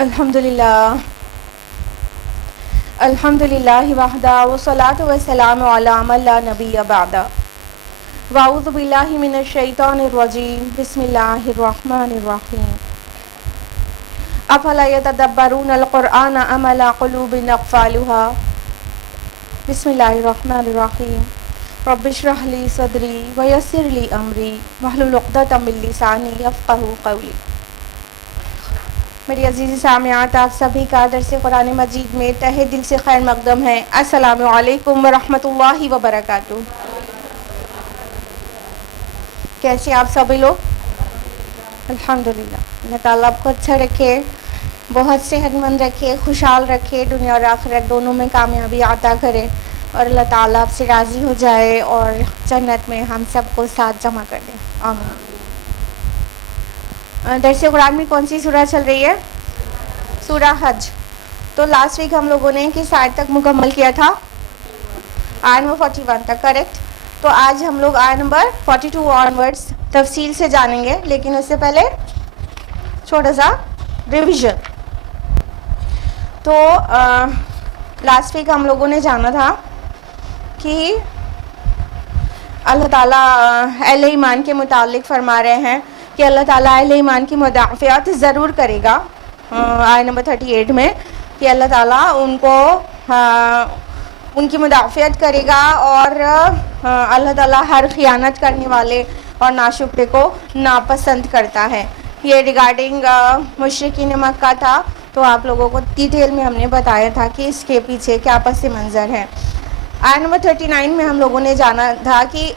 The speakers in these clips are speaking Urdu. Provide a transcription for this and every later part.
الحمدللہ الحمدللہ وحدہ والصلاۃ والسلام علی من لا نبی بعد واعوذ باللہ من الشیطان الرجیم بسم اللہ الرحمن الرحیم افلا یتدبرون القرآن ام علی قلوب اقفالها بسم اللہ الرحمن الرحیم رب اشرح لی صدری ویسر لی امری واحلل عقدۃ من لسانی یفقہوا قولی۔ میری عزیزی سامعات، آپ سبھی کا درس قرآن مجید میں تہہ دل سے خیر مقدم ہے۔ السلام علیکم ورحمۃ اللہ وبرکاتہ۔ کیسے آپ سبھی لوگ؟ الحمدللہ۔ اللہ تعالیٰ آپ کو اچھا رکھے، بہت صحت مند رکھے، خوشحال رکھے، دنیا اور آخرت دونوں میں کامیابی عطا کرے، اور اللہ تعالیٰ آپ سے راضی ہو جائے اور جنت میں ہم سب کو ساتھ جمع کر دیں، آمین۔ درس قرآن میں کون سی سورہ چل رہی ہے؟ سورہ حج۔ تو لاسٹ ویک ہم لوگوں نے کس آیت تک مکمل کیا تھا؟ آیت نمبر 41 تک، کریکٹ۔ تو آج ہم لوگ آیت نمبر 42 آنورڈس تفصیل سے جانیں گے، لیکن اس سے پہلے چھوٹا سا ریویژن۔ تو لاسٹ ویک ہم لوگوں نے جانا تھا کہ اللہ تعالیٰ اہل ایمان کے متعلق فرما رہے ہیں کہ اللہ تعالیٰ اہل ایمان کی مدافعت ضرور کرے گا، آیت نمبر 38 میں، کہ اللہ تعالیٰ ان کی مدافعت کرے گا، اور اللہ تعالیٰ ہر خیانت کرنے والے اور ناشکرے کو ناپسند کرتا ہے۔ یہ ریگارڈنگ مشرکین مکہ تھا، تو آپ لوگوں کو ڈیٹیل میں ہم نے بتایا تھا کہ اس کے پیچھے کیا پس منظر ہے۔ آیت نمبر 39 میں ہم لوگوں نے جانا تھا کہ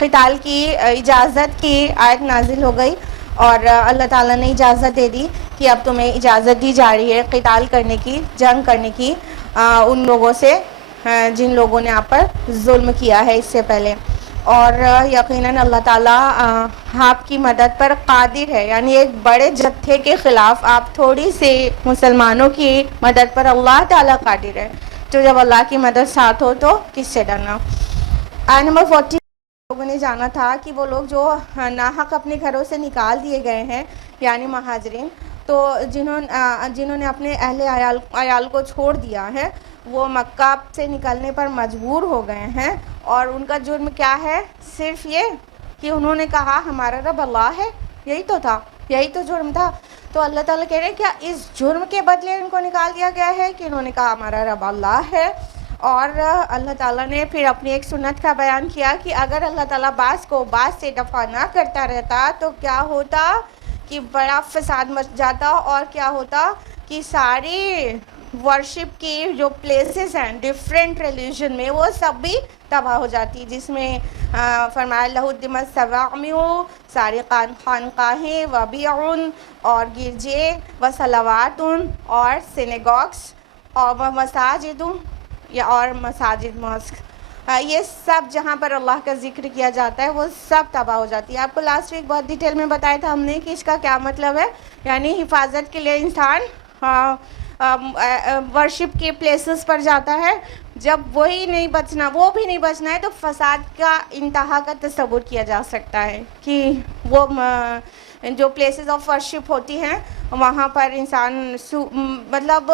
قتال کی اجازت کی آیت نازل ہو گئی، اور اللہ تعالیٰ نے اجازت دے دی کہ اب تمہیں اجازت دی جا رہی ہے قتال کرنے کی، جنگ کرنے کی ان لوگوں سے جن لوگوں نے آپ پر ظلم کیا ہے اس سے پہلے، اور یقیناً اللہ تعالیٰ آپ کی مدد پر قادر ہے، یعنی ایک بڑے جتھے کے خلاف آپ تھوڑی سی مسلمانوں کی مدد پر اللہ تعالیٰ قادر ہے۔ تو جب اللہ کی مدد ساتھ ہو تو کس سے ڈرنا۔ آیت نمبر 40 لوگوں نے جانا تھا کہ وہ لوگ جو ناحق اپنے گھروں سے نکال دیے گئے ہیں، یعنی مہاجرین، تو جنہوں نے اپنے اہل عیال کو چھوڑ دیا ہے، وہ مکہ سے نکلنے پر مجبور ہو گئے ہیں، اور ان کا جرم کیا ہے؟ صرف یہ کہ انہوں نے کہا ہمارا رب اللہ ہے۔ یہی تو تھا، یہی تو جرم تھا۔ تو اللہ تعالیٰ کہہ رہے ہیں کیا اس جرم کے بدلے ان کو نکال دیا گیا ہے کہ انہوں نے کہا ہمارا رب اللہ ہے؟ اور اللہ تعالیٰ نے پھر اپنی ایک سنت کا بیان کیا کہ اگر اللہ تعالیٰ بعض کو بعض سے دفع نہ کرتا رہتا تو کیا ہوتا کہ بڑا فساد مچ جاتا، اور کیا ہوتا کہ ساری ورشپ کی جو پلیسز ہیں ڈفرینٹ ریلیجن میں، وہ سب بھی تباہ ہو جاتی، جس میں فرمایا لہدمت صوامع، ساری خانقاہیں و بیع، اور گرجے و صلوات، اور سینیگوگس، اور مساجد، یا اور مساجد ماسک، یہ سب جہاں پر اللہ کا ذکر کیا جاتا ہے وہ سب تباہ ہو جاتی ہے۔ آپ کو لاسٹ ویک بہت ڈیٹیل میں بتایا تھا ہم نے کہ اس کا کیا مطلب ہے، یعنی حفاظت کے لیے انسان ورشپ کے پلیسز پر جاتا ہے، جب وہی نہیں بچنا، وہ بھی نہیں بچنا ہے، تو فساد کا انتہا کا تصور کیا جا سکتا ہے کہ وہ جو پلیسز آف ورشپ ہوتی ہیں وہاں پر انسان مطلب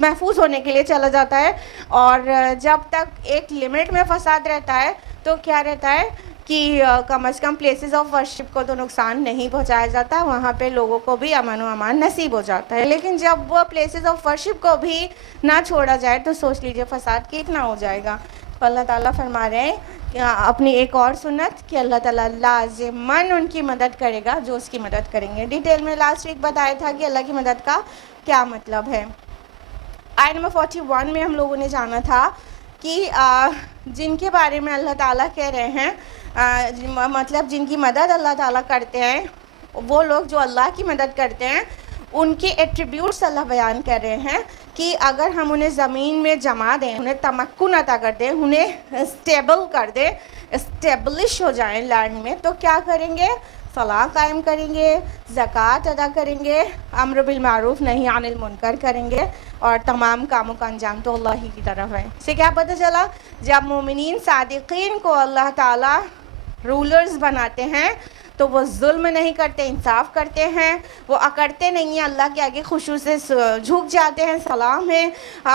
محفوظ ہونے کے لیے چلا جاتا ہے، اور جب تک ایک لمٹ میں فساد رہتا ہے تو کیا رہتا ہے کہ کم از کم پلیسز آف ورشپ کو تو نقصان نہیں پہنچایا جاتا، وہاں پہ لوگوں کو بھی امن و امان نصیب ہو جاتا ہے۔ لیکن جب وہ پلیسز آف ورشپ کو بھی نہ چھوڑا جائے تو سوچ لیجئے فساد کتنا ہو جائے گا۔ تو اللہ تعالیٰ فرما رہے ہیں اپنی ایک اور سنت کہ اللہ تعالیٰ لازماً ان کی مدد کرے گا جو اس کی مدد کریں گے۔ ڈیٹیل میں لاسٹ ویک بتایا تھا کہ اللہ کی مدد کا کیا مطلب ہے۔ آیت نمبر 41 میں ہم لوگوں نے جانا تھا کہ جن کے بارے میں اللہ تعالیٰ کہہ رہے ہیں، مطلب جن کی مدد اللہ تعالیٰ کرتے ہیں، وہ لوگ جو اللہ کی مدد کرتے ہیں، ان کے ایٹریبیوٹس اللہ بیان کر رہے ہیں کہ اگر ہم انہیں زمین میں جما دیں، انہیں تمکن عطا کر دیں، انہیں اسٹیبل کر دیں، اسٹیبلش ہو جائیں لینڈ میں، تو کیا کریں گے؟ صلاح قائم کریں گے، زکوٰۃ ادا کریں گے، امر بالمعروف نہی عن المنکر کریں گے، اور تمام کاموں کا انجام تو اللہ ہی کی طرف ہے۔ اس سے کیا پتہ چلا؟ جب مومنین صادقین کو اللہ تعالیٰ رولرز بناتے ہیں تو وہ ظلم نہیں کرتے، انصاف کرتے ہیں، وہ اکڑتے نہیں ہیں، اللہ کے آگے خشوع سے جھک جاتے ہیں، سلام ہے،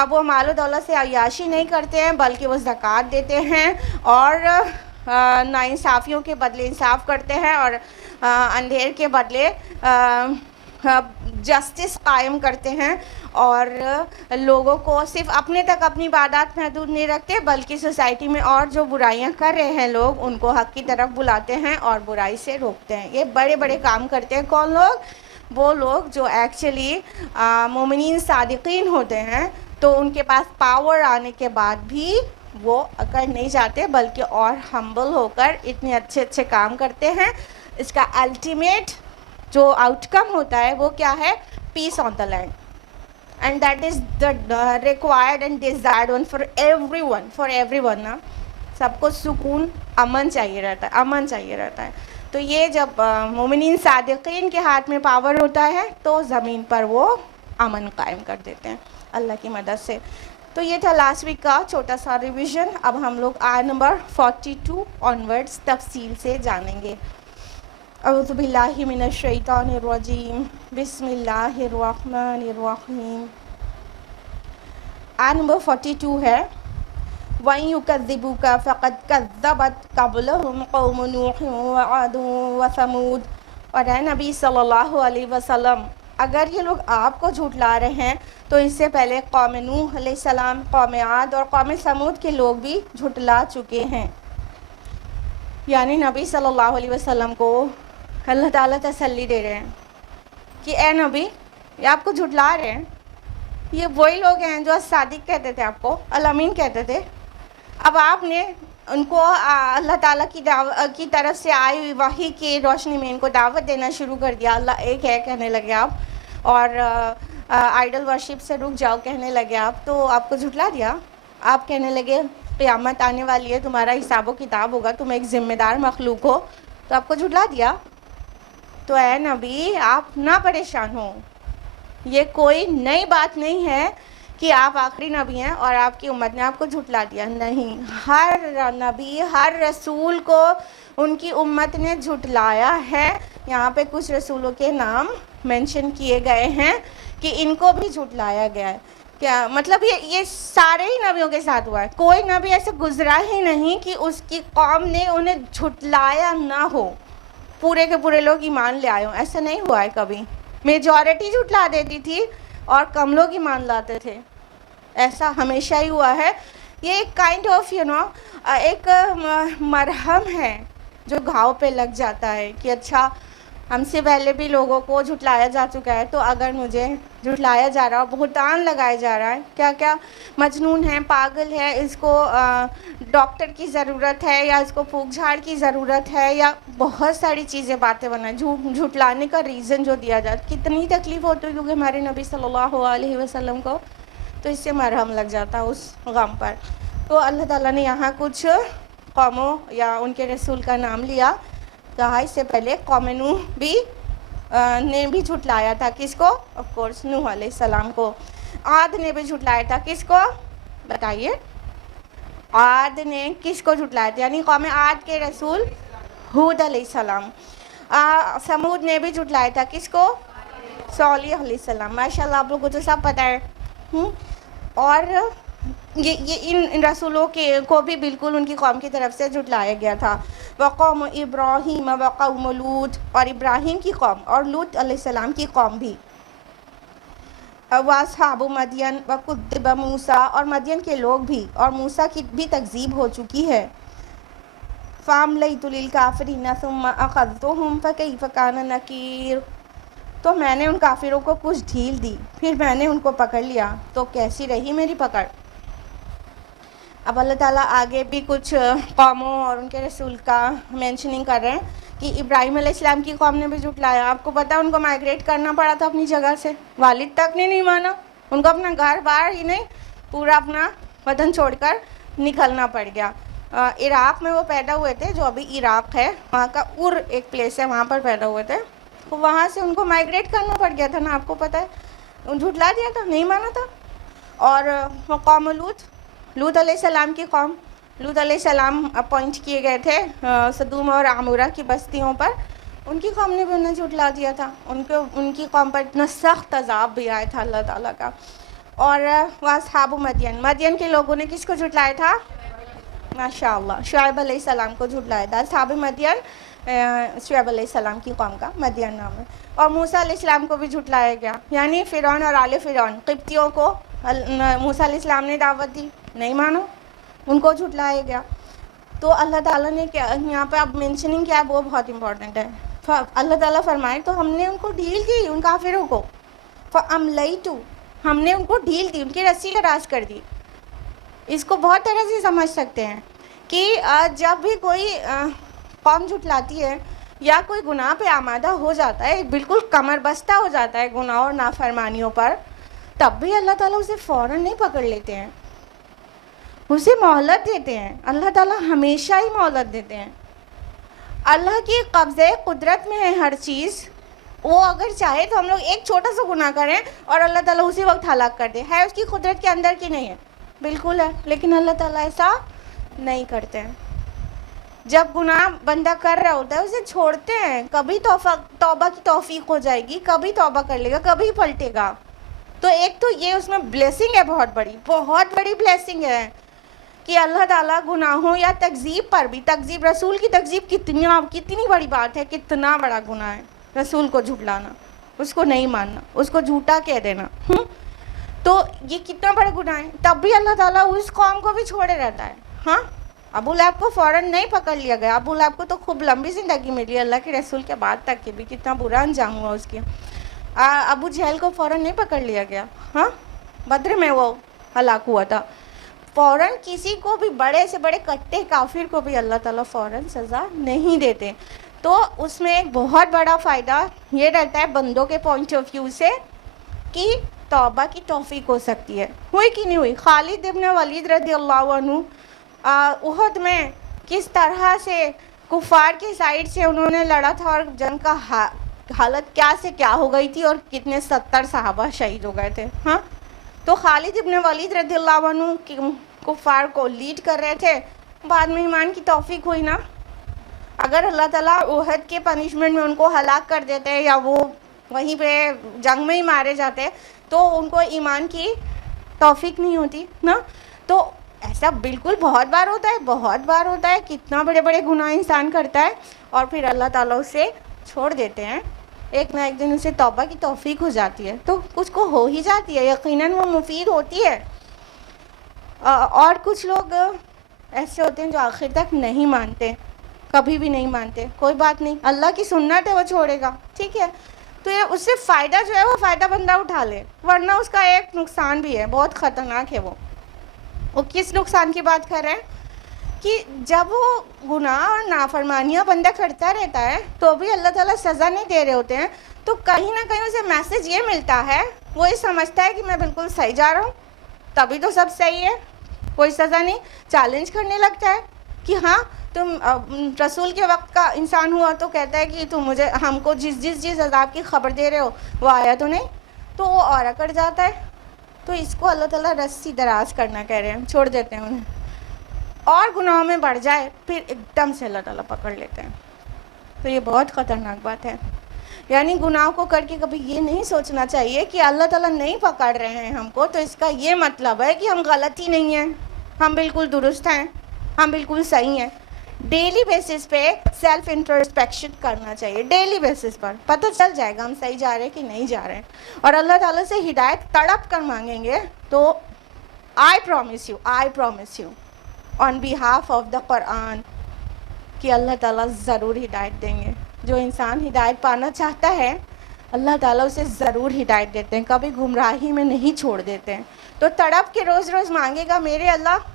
وہ مال و دولت سے عیاشی نہیں کرتے ہیں بلکہ وہ زکوٰۃ دیتے ہیں، اور ناانصافیوں کے بدلے انصاف کرتے ہیں، اور اندھیر کے بدلے جسٹس قائم کرتے ہیں، اور لوگوں کو صرف اپنے تک اپنی عبادات محدود نہیں رکھتے بلکہ سوسائٹی میں اور جو برائیاں کر رہے ہیں لوگ ان کو حق کی طرف بلاتے ہیں اور برائی سے روکتے ہیں۔ یہ بڑے بڑے کام کرتے ہیں کون لوگ؟ وہ لوگ جو ایکچولی مومنین صادقین ہوتے ہیں، تو ان کے پاس پاور آنے کے بعد بھی وہ اکڑ نہیں جاتے بلکہ اور ہمبل ہو کر اتنے اچھے اچھے کام کرتے ہیں۔ اس کا الٹیمیٹ جو آؤٹ کم ہوتا ہے وہ کیا ہے؟ Peace on the land, and that is the required and desired one for everyone نا، سب کو سکون، امن چاہیے رہتا ہے، امن چاہیے رہتا ہے۔ تو یہ جب مومنین صادقین کے ہاتھ میں پاور ہوتا ہے تو زمین پر وہ امن قائم کر دیتے ہیں اللہ کی مدد سے۔ تو یہ تھا لاسٹ ویک کا چھوٹا سا ریویژن۔ اب ہم لوگ آیت نمبر 42 آنورڈز تفصیل سے جانیں گے۔ اعوذ باللہ من الشیطان الرجیم، بسم اللہ الرحمن الرحیم۔ آیت نمبر 42 ہے، وَإِن يُكَذِّبُوكَ فَقَدْ كَذَّبَتْ قَبْلَهُمْ قَوْمُ نُوحٍ وَعَادٌ وَثَمُودُ۔ اور اے نبی صلی اللہ علیہ وسلم، اگر یہ لوگ آپ کو جھٹلا رہے ہیں تو اس سے پہلے قوم نوح علیہ السلام، قوم عاد اور قوم سمود کے لوگ بھی جھٹلا چکے ہیں۔ یعنی نبی صلی اللہ علیہ وسلم کو اللہ تعالیٰ تسلی دے رہے ہیں کہ اے نبی، یہ آپ کو جھٹلا رہے ہیں، یہ وہی لوگ ہیں جو صادق کہتے تھے، آپ کو الامین کہتے تھے۔ اب آپ نے ان کو اللہ تعالیٰ کی طرف سے آئی ہوئی وحی کی روشنی میں ان کو دعوت دینا شروع کر دیا۔ اللہ ایک ہے کہنے لگے آپ، اور آئیڈل ورشپ سے رک جاؤ کہنے لگے آپ، تو آپ کو جھٹلا دیا۔ آپ کہنے لگے قیامت آنے والی ہے، تمہارا حساب و کتاب ہوگا، تم ایک ذمہ دار مخلوق ہو، تو آپ کو جھٹلا دیا۔ تو اے نبی آپ نہ پریشان ہوں، یہ کوئی نئی بات نہیں ہے کہ آپ آخری نبی ہیں اور آپ کی امت نے آپ کو جھٹلا دیا، نہیں، ہر نبی، ہر رسول کو ان کی امت نے جھٹلایا ہے۔ یہاں پہ کچھ رسولوں کے نام مینشن کیے گئے ہیں کہ ان کو بھی جھٹلایا گیا ہے۔ کیا مطلب؟ یہ سارے ہی نبیوں کے ساتھ ہوا ہے، کوئی نبی ایسے گزرا ہی نہیں کہ اس کی قوم نے انہیں جھٹلایا نہ ہو، پورے کے پورے لوگ ایمان لے آئے ہوں، ایسا نہیں ہوا ہے کبھی۔ میجورٹی جھٹلا دیتی تھی اور کم لوگ ایمان لاتے تھے، ایسا ہمیشہ ہی ہوا ہے۔ یہ ایک کائنڈ آف ایک مرہم ہے جو گھاؤ پہ لگ جاتا ہے کہ اچھا ہم سے پہلے بھی لوگوں کو جھٹلایا جا چکا ہے، تو اگر مجھے جھٹلایا جا رہا، بہتان لگایا جا رہا ہے، کیا کیا مجنون ہے، پاگل ہے، اس کو ڈاکٹر کی ضرورت ہے، یا اس کو پھونک جھاڑ کی ضرورت ہے، یا بہت ساری چیزیں باتیں بنائیں، جھٹلانے کا ریزن جو دیا جاتا، کتنی تکلیف ہوتی ہے کیونکہ ہمارے نبی صلی اللہ علیہ وسلم کو، تو اس سے مرہم لگ جاتا اس غم پر۔ تو اللہ تعالیٰ نے یہاں کچھ قوموں یا ان کے رسول کا نام لیا، کہا اس سے پہلے قوم نوح بھی نے بھی جھٹلایا تھا، کس کو؟ آف کورس نوح علیہ السلام کو۔ عاد نے بھی جھٹلایا تھا، کس کو؟ بتائیے، عاد نے کس کو جھٹلایا تھا؟ یعنی قوم عاد کے رسول ہود علیہ السلام۔ سمود نے بھی جھٹلایا تھا، کس کو؟ صالح علیہ السلام۔ ماشاءاللہ آپ لوگوں کو تو سب پتہ ہے۔ اور یہ ان رسولوں کو بھی بالکل ان کی قوم کی طرف سے جھٹلایا گیا تھا۔ وقوم ابراہیم وقوم لوط، اور ابراہیم کی قوم اور لوط علیہ السلام کی قوم بھی۔ واصحاب مدین وکذب موسیٰ، اور مدین کے لوگ بھی، اور موسیٰ کی بھی تکذیب ہو چکی ہے۔ فَأَمْلَيْتُ لِلْكَافِرِينَ ثُمَّ أَخَذْتُهُمْ فَكَيْفَ كَانَ نَكِيرِ، تو میں نے ان کافروں کو کچھ ڈھیل دی، پھر میں نے ان کو پکڑ لیا، تو کیسی رہی میری پکڑ۔ اب اللہ تعالیٰ آگے بھی کچھ قوموں اور ان کے رسول کا مینشننگ کر رہے ہیں کہ ابراہیم علیہ السلام کی قوم نے بھی جھٹلایا۔ آپ کو پتہ ان کو مائیگریٹ کرنا پڑا تھا اپنی جگہ سے، والد تک نے نہیں مانا، ان کو اپنا گھر بار ہی نہیں، پورا اپنا وطن چھوڑ کر نکلنا پڑ گیا۔ عراق میں وہ پیدا ہوئے تھے، جو ابھی عراق ہے، وہاں کا ایک پلیس ہے، وہاں پر پیدا ہوئے تھے، تو وہاں سے ان کو مائیگریٹ کرنا پڑ گیا تھا نا، آپ کو پتہ ہے، جھٹلا دیا تھا، نہیں مانا تھا۔ اور قوم لوط علیہ السلام کی قوم، لوط علیہ السلام اپوائنٹ کیے گئے تھے سدوم اور عمورہ کی بستیوں پر، ان کی قوم نے بھی انہیں جھٹلا دیا تھا، ان کی قوم پر اتنا سخت عذاب بھی آیا تھا اللہ تعالیٰ کا. اور واصحاب مدین کے لوگوں نے کس کو جھٹلایا تھا؟ ماشاء اللہ، شعیب علیہ السلام کو جھٹلایا تھا. اصحاب مدین شعیب علیہ السلام کی قوم کا مدین نام ہے. اور موسیٰ علیہ السلام کو بھی جھٹلایا گیا، یعنی فرعون اور آل فرعون قبطیوں کو موسیٰ علیہ السلام نے دعوت دی، نہیں مانو، ان کو جھٹلایا گیا. تو اللہ تعالیٰ نے کیا یہاں پہ اب مینشننگ کیا ہے وہ بہت امپورٹنٹ ہے. اللہ تعالیٰ فرمائے تو ہم نے ان کو ڈھیل دی، ان کافروں کو. فَأَمْلَيْتُ، ہم نے ان کو ڈھیل دی، ان کی رسی دراز کر دی. اس کو بہت طرح سے سمجھ سکتے ہیں کہ جب بھی کوئی قوم جھٹلاتی ہے یا کوئی گناہ پہ آمادہ ہو جاتا ہے، بالکل کمر بستہ ہو جاتا ہے گناہ اور نافرمانیوں پر، تب بھی اللہ تعالیٰ اسے فوراً نہیں پکڑ لیتے ہیں، اسے مہلت دیتے ہیں. اللہ تعالیٰ ہمیشہ ہی مہلت دیتے ہیں. اللہ کی قبضے قدرت میں ہے ہر چیز. وہ اگر چاہے تو ہم لوگ ایک چھوٹا سا گناہ کریں اور اللہ تعالیٰ اسی وقت ہلاک کر دے، ہے اس کی قدرت کے اندر کی نہیں ہے؟ بالکل ہے. لیکن اللہ تعالیٰ ایسا نہیں کرتے ہیں. جب گناہ بندہ کر رہا ہوتا ہے اسے چھوڑتے ہیں، کبھی توبہ کی توفیق ہو جائے گی، کبھی توبہ کر لے گا، کبھی پلٹے گا. تو ایک تو یہ اس میں بلیسنگ ہے، بہت بڑی بلیسنگ ہے کہ اللہ تعالیٰ گناہوں یا تکذیب پر بھی، تکذیب رسول کی تکذیب کتنی بڑی بات ہے، کتنا بڑا گناہ ہے رسول کو جھٹلانا، اس کو نہیں ماننا، اس کو جھوٹا کہہ دینا. تو یہ کتنا بڑا گناہ ہے، تب بھی اللہ تعالیٰ اس قوم کو بھی چھوڑے رہتا ہے. ہاں، ابو لہب کو فوراً نہیں پکڑ لیا گیا. ابو لہب کو تو خوب لمبی زندگی ملی اللہ کے رسول کے بعد تک، کے بھی کتنا برا انجام ہوا اس کی. ابو جہل کو فوراً نہیں پکڑ لیا گیا. ہاں، بدر میں وہ ہلاک ہوا تھا. فوراً کسی کو بھی، بڑے سے بڑے کٹے کافر کو بھی اللہ تعالیٰ فوراً سزا نہیں دیتے. تو اس میں ایک بہت بڑا فائدہ یہ رہتا ہے بندوں کے پوائنٹ آف ویو سے کہ توبہ کی توفیق ہو سکتی ہے. ہوئی کہ نہیں ہوئی؟ خالد ابن ولید رضی اللہ عنہ احد میں کس طرح سے کفار کی سائڈ سے انہوں نے لڑا تھا اور جنگ کا حالت کیا سے کیا ہو گئی تھی اور کتنے 70 صحابہ شہید ہو گئے تھے. ہاں، تو خالد ابن ولید رضی اللہ عنہ کفار کو لیڈ کر رہے تھے. بعد میں ایمان کی توفیق ہوئی نا. اگر اللہ تعالیٰ احد کے پنشمنٹ میں ان کو ہلاک کر دیتے یا وہ وہیں پہ جنگ میں ہی مارے جاتے تو ان کو ایمان کی توفیق نہیں ہوتی نا. تو ایسا بالکل بہت بار ہوتا ہے کتنا بڑے بڑے گناہ انسان کرتا ہے اور پھر اللہ تعالیٰ اسے چھوڑ دیتے ہیں. ایک نہ ایک دن اسے توبہ کی توفیق ہو جاتی ہے، تو کچھ کو ہو ہی جاتی ہے، یقیناً وہ مفید ہوتی ہے. اور کچھ لوگ ایسے ہوتے ہیں جو آخر تک نہیں مانتے، کبھی بھی نہیں مانتے. کوئی بات نہیں، اللہ کی سنت ہے، وہ چھوڑے گا، ٹھیک ہے. تو یہ اس سے فائدہ جو ہے وہ فائدہ بندہ اٹھا لے، ورنہ اس کا ایک نقصان بھی ہے، بہت خطرناک ہے. وہ کس نقصان کی بات کر رہے ہیں کہ جب وہ گناہ اور نافرمانیاں بندہ کرتا رہتا ہے تو بھی اللہ تعالیٰ سزا نہیں دے رہے ہوتے ہیں، تو کہیں نہ کہیں اسے میسج یہ ملتا ہے، وہ یہ سمجھتا ہے کہ میں بالکل صحیح جا رہا ہوں، تبھی تو سب صحیح ہے، کوئی سزا نہیں. چیلنج کرنے لگتا ہے کہ ہاں تم رسول کے وقت کا انسان ہوا تو کہتا ہے کہ تم مجھے ہم کو جس عذاب کی خبر دے رہے ہو وہ آیا تو نہیں، تو وہ اور اکڑ جاتا ہے. تو اس کو اللہ تعالیٰ رسی دراز کرنا کہہ رہے ہیں، چھوڑ دیتے ہیں انہیں، اور گناہوں میں بڑھ جائے پھر ایک دم سے اللہ تعالیٰ پکڑ لیتے ہیں. تو یہ بہت خطرناک بات ہے. یعنی گناہ کو کر کے کبھی یہ نہیں سوچنا چاہیے کہ اللہ تعالیٰ نہیں پکڑ رہے ہیں ہم کو تو اس کا یہ مطلب ہے کہ ہم غلط ہی نہیں ہیں، ہم بالکل درست ہیں، ہم بالکل صحیح ہیں. ڈیلی بیسس پہ سیلف انٹرسپیکشن کرنا چاہیے. ڈیلی بیسس پر پتہ چل جائے گا ہم صحیح جا رہے ہیں کہ نہیں جا رہے ہیں. اور اللہ تعالیٰ سے ہدایت تڑپ کر مانگیں گے تو I promise you on behalf of the Quran کہ اللہ تعالیٰ ضرور ہدایت دیں گے. جو انسان ہدایت پانا چاہتا ہے اللہ تعالیٰ اسے ضرور ہدایت دیتے ہیں، کبھی گمراہی میں نہیں چھوڑ دیتے ہیں. تو تڑپ کے روز روز مانگے گا، میرے اللہ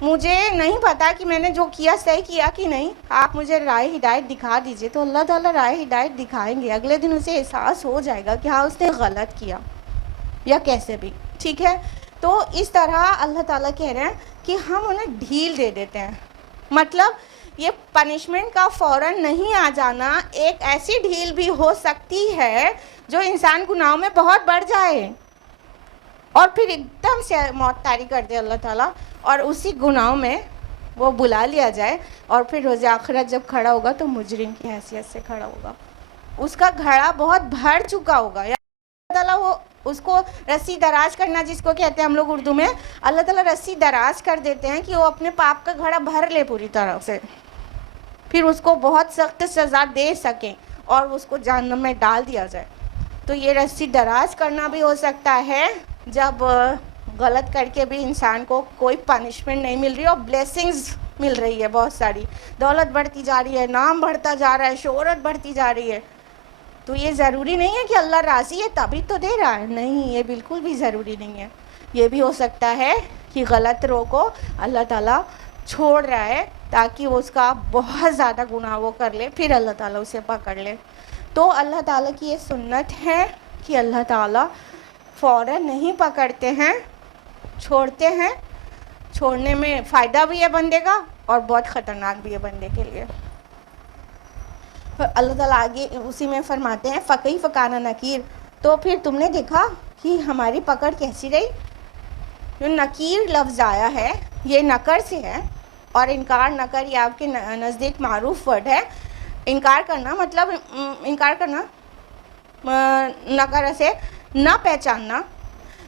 مجھے نہیں پتا کہ میں نے جو کیا صحیح کیا کہ نہیں، آپ مجھے راہ ہدایت دکھا دیجئے. تو اللہ تعالیٰ راہ ہدایت دکھائیں گے. اگلے دن اسے احساس ہو جائے گا کہ ہاں اس نے غلط کیا یا کیسے بھی، ٹھیک ہے. تو اس طرح اللہ تعالیٰ کہہ رہے ہیں کہ ہم انہیں ڈھیل دے دیتے ہیں. مطلب یہ پنشمنٹ کا فوراً نہیں آ جانا ایک ایسی ڈھیل بھی ہو سکتی ہے جو انسان گناہوں میں بہت بڑھ جائے اور پھر ایک دم سے موت طاری کر دے اللہ تعالیٰ اور اسی گناہوں میں وہ بلا لیا جائے اور پھر روز آخرت جب کھڑا ہوگا تو مجرم کی حیثیت سے کھڑا ہوگا. اس کا گھڑا بہت بھر چکا ہوگا. یا اللہ تعالیٰ وہ اس کو رسی دراز کرنا جس کو کہتے ہیں ہم لوگ اردو میں, اللہ تعالیٰ رسی دراز کر دیتے ہیں کہ وہ اپنے پاپ کا گھڑا بھر لے پوری طرح سے, پھر اس کو بہت سخت سزا دے سکیں اور اس کو جہنم میں ڈال دیا جائے. تو یہ رسی دراز کرنا بھی ہو سکتا ہے جب غلط کر کے بھی انسان کو کوئی پنشمنٹ نہیں مل رہی اور بلیسنگز مل رہی ہے بہت ساری, دولت بڑھتی جا رہی ہے, نام بڑھتا جا رہا ہے, شہرت بڑھتی جا رہی ہے. تو یہ ضروری نہیں ہے کہ اللہ راضی ہے تبھی تو دے رہا ہے, نہیں, یہ بالکل بھی ضروری نہیں ہے. یہ بھی ہو سکتا ہے کہ غلط رو کو اللہ تعالیٰ چھوڑ رہا ہے تاکہ وہ اس کا بہت زیادہ گناہ وہ کر لے, پھر اللہ تعالیٰ اسے پکڑ لے. تو اللہ تعالیٰ کی یہ سنت ہے کہ اللہ تعالیٰ فوراً نہیں پکڑتے ہیں, چھوڑتے ہیں. چھوڑنے میں فائدہ بھی ہے بندے کا اور بہت خطرناک بھی ہے بندے کے لیے. اللہ تعالیٰ آگے اسی میں فرماتے ہیں فَكَيْفَ كَانَ نَكِيرٌ, تو پھر تم نے دیکھا کہ ہماری پکڑ کیسی رہی. جو نکیر لفظ آیا ہے یہ نکر سے ہے, اور انکار نکر یہ آپ کے نزدیک معروف ورڈ ہے. انکار کرنا مطلب انکار کرنا نکر سے نہ پہچاننا,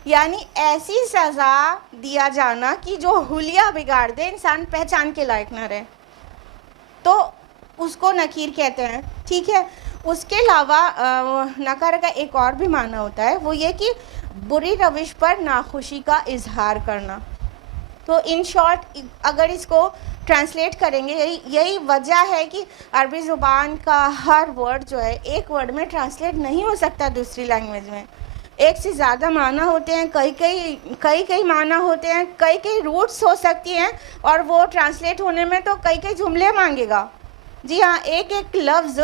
یعنی ایسی سزا دیا جانا کہ جو حلیہ بگاڑ دے, انسان پہچان کے لائق نہ رہے, تو اس کو نکیر کہتے ہیں. ٹھیک ہے, اس کے علاوہ نکر کا ایک اور بھی معنی ہوتا ہے, وہ یہ کہ بری روش پر ناخوشی کا اظہار کرنا. تو ان شارٹ اگر اس کو ٹرانسلیٹ کریں گے, یہی وجہ ہے کہ عربی زبان کا ہر ورڈ جو ہے ایک ورڈ میں ٹرانسلیٹ نہیں ہو سکتا دوسری لینگویج میں. ایک سے زیادہ معنی ہوتے ہیں, کئی معنی ہوتے ہیں, کئی روٹس ہو سکتی ہیں, اور وہ ٹرانسلیٹ ہونے میں تو کئی جملے مانگے گا. جی ہاں, ایک لفظ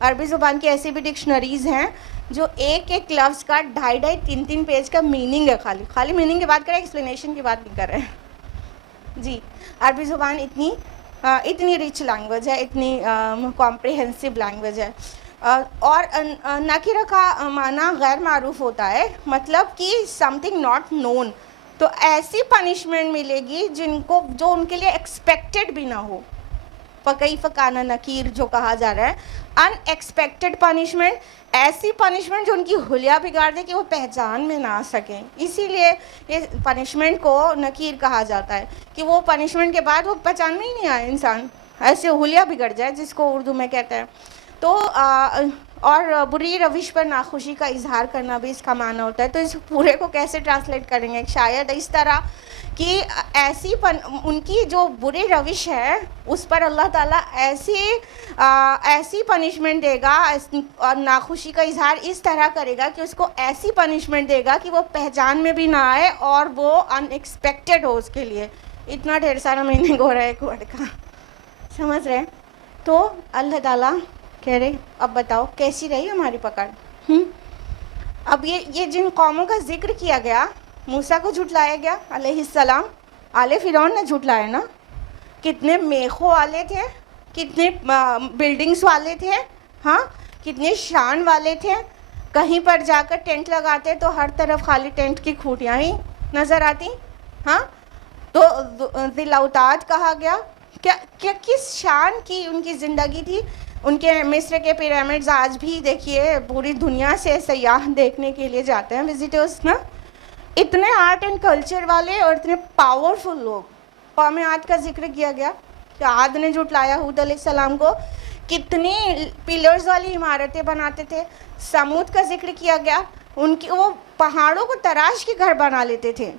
عربی زبان کی ایسی بھی ڈکشنریز ہیں جو ایک لفظ کا 2.5-3 پیج کا میننگ ہے. خالی میننگ کی بات کریں, ایکسپلینیشن کی بات نہیں کر رہے ہیں. جی, عربی زبان اتنی ریچ لینگویج ہے, اتنی کمپریہنسو لینگویج ہے. اور نکیرہ کا معنی غیر معروف ہوتا ہے, مطلب کہ سم تھنگ ناٹ نون. تو ایسی پنشمنٹ ملے گی جو ان کے لیے ایکسپیکٹڈ بھی نہ ہو. فَكَيْفَ كَانَ نَكِيرٌ جو کہا جا رہا ہے, ان ایکسپیکٹڈ پنشمنٹ, ایسی پنشمنٹ جو ان کی حلیہ بگاڑ دے کہ وہ پہچان میں نہ آ سکیں. اسی لیے یہ پنشمنٹ کو نکیر کہا جاتا ہے کہ وہ پنشمنٹ کے بعد وہ پہچان میں ہی نہیں آئے انسان, ایسے حلیہ بگڑ جائے جس کو اردو میں کہتے ہیں. تو اور بری روش پر ناخوشی کا اظہار کرنا بھی اس کا معنی ہوتا ہے. تو اس پورے کو کیسے ٹرانسلیٹ کریں گے, شاید اس طرح کہ ان کی جو بری روش ہے اس پر اللہ تعالیٰ ایسی پنشمنٹ دے گا اور ناخوشی کا اظہار اس طرح کرے گا کہ اس کو ایسی پنشمنٹ دے گا کہ وہ پہچان میں بھی نہ آئے اور وہ ان ایکسپیکٹڈ ہو اس کے لیے. اتنا ڈھیر سارا میننگ ہو رہا ہے ایک ورڈ کا, سمجھ رہے ہیں. تو اللہ تعالیٰ کہہ رہے اب بتاؤ کیسی رہی ہماری پکڑ. اب یہ جن قوموں کا ذکر کیا گیا, موسیٰ کو جھٹلایا گیا علیہ السلام, آل فرعون نے جھٹلایا نا. کتنے میخوں والے تھے, کتنے بلڈنگس والے تھے, ہاں, کتنے شان والے تھے. کہیں پر جا کر ٹینٹ لگاتے تو ہر طرف خالی ٹینٹ کی کھوٹیاں ہی نظر آتی. ہاں, تو ذی الاوتاد کہا گیا. کیا کس شان کی ان کی زندگی تھی. ان کے مصر کے پیرامڈز آج بھی دیکھیے پوری دنیا سے سیاح دیکھنے کے لیے جاتے ہیں وزٹرس نا. اتنے آرٹ اینڈ کلچر والے اور اتنے پاورفل لوگ. قوم عاد کا ذکر کیا گیا کہ عاد نے جھٹلایا ہود علیہ السلام کو, کتنی پلرز والی عمارتیں بناتے تھے. سمود کا ذکر کیا گیا, وہ پہاڑوں کو تراش کے گھر بنا لیتے تھے.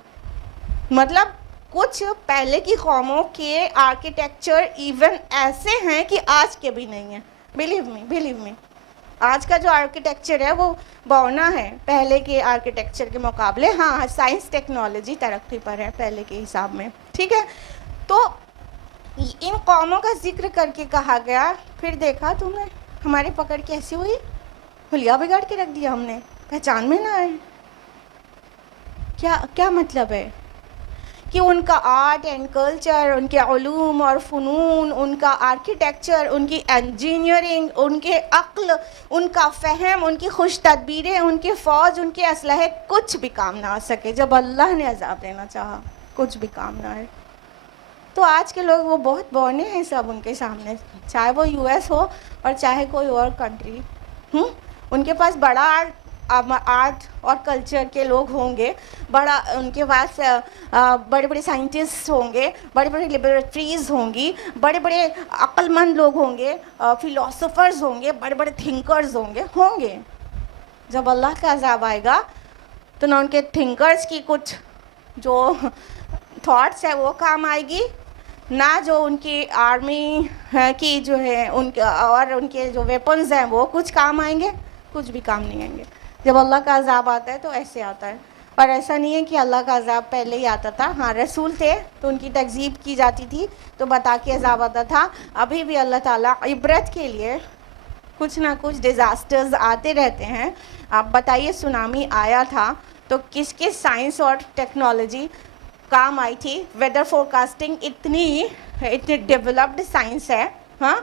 مطلب کچھ پہلے کی قوموں کے آرکیٹیکچر ایون ایسے ہیں کہ آج کے بھی نہیں ہیں. بلیو می آج کا جو آرکیٹیکچر ہے وہ بونا ہے پہلے کے آرکیٹیکچر کے مقابلے. ہاں, سائنس ٹیکنالوجی ترقی پر ہے پہلے کے حساب میں. ٹھیک ہے, تو ان قوموں کا ذکر کر کے کہا گیا, پھر دیکھا تم نے ہماری پکڑ کیسی ہوئی, حلیہ بگاڑ کے رکھ دیا ہم نے, پہچان میں نہ آئے. کیا مطلب ہے کہ ان کا آرٹ اینڈ کلچر, ان کے علوم اور فنون, ان کا آرکیٹیکچر, ان کی انجینئرنگ, ان کے عقل, ان کا فہم, ان کی خوش تدبیریں, ان کی فوج, ان کے اسلحے کچھ بھی کام نہ آ سکے. جب اللہ نے عذاب دینا چاہا کچھ بھی کام نہ آئے. تو آج کے لوگ وہ بہت بونے ہیں سب ان کے سامنے، چاہے وہ یو ایس ہو اور چاہے کوئی اور کنٹری. ان کے پاس بڑا آرٹ اور کلچر کے لوگ ہوں گے، بڑا ان کے پاس بڑے بڑے سائنٹسٹ ہوں گے، بڑے بڑے لیبارٹریز ہوں گی، بڑے بڑے عقل مند لوگ ہوں گے، فلاسفرز ہوں گے، بڑے بڑے تھنکرز ہوں گے. جب اللہ کا عذاب آئے گا تو نہ ان کے تھنکرز کی کچھ جو تھاٹس ہے وہ کام آئے گی، نہ جو ان کی آرمی کی جو ہے ان کے اور ان کے جو ویپنز ہیں وہ کچھ کام آئیں گے، کچھ بھی کام نہیں آئیں گے. جب اللہ کا عذاب آتا ہے تو ایسے آتا ہے. اور ایسا نہیں ہے کہ اللہ کا عذاب پہلے ہی آتا تھا. ہاں رسول تھے تو ان کی تکذیب کی جاتی تھی تو بتا کے عذاب آتا تھا. ابھی بھی اللہ تعالیٰ عبرت کے لیے کچھ نہ کچھ ڈیزاسٹرز آتے رہتے ہیں. آپ بتائیے سونامی آیا تھا تو کس کس سائنس اور ٹیکنالوجی کام آئی تھی؟ ویدر فورکاسٹنگ اتنی ڈیولپڈ سائنس ہے. ہاں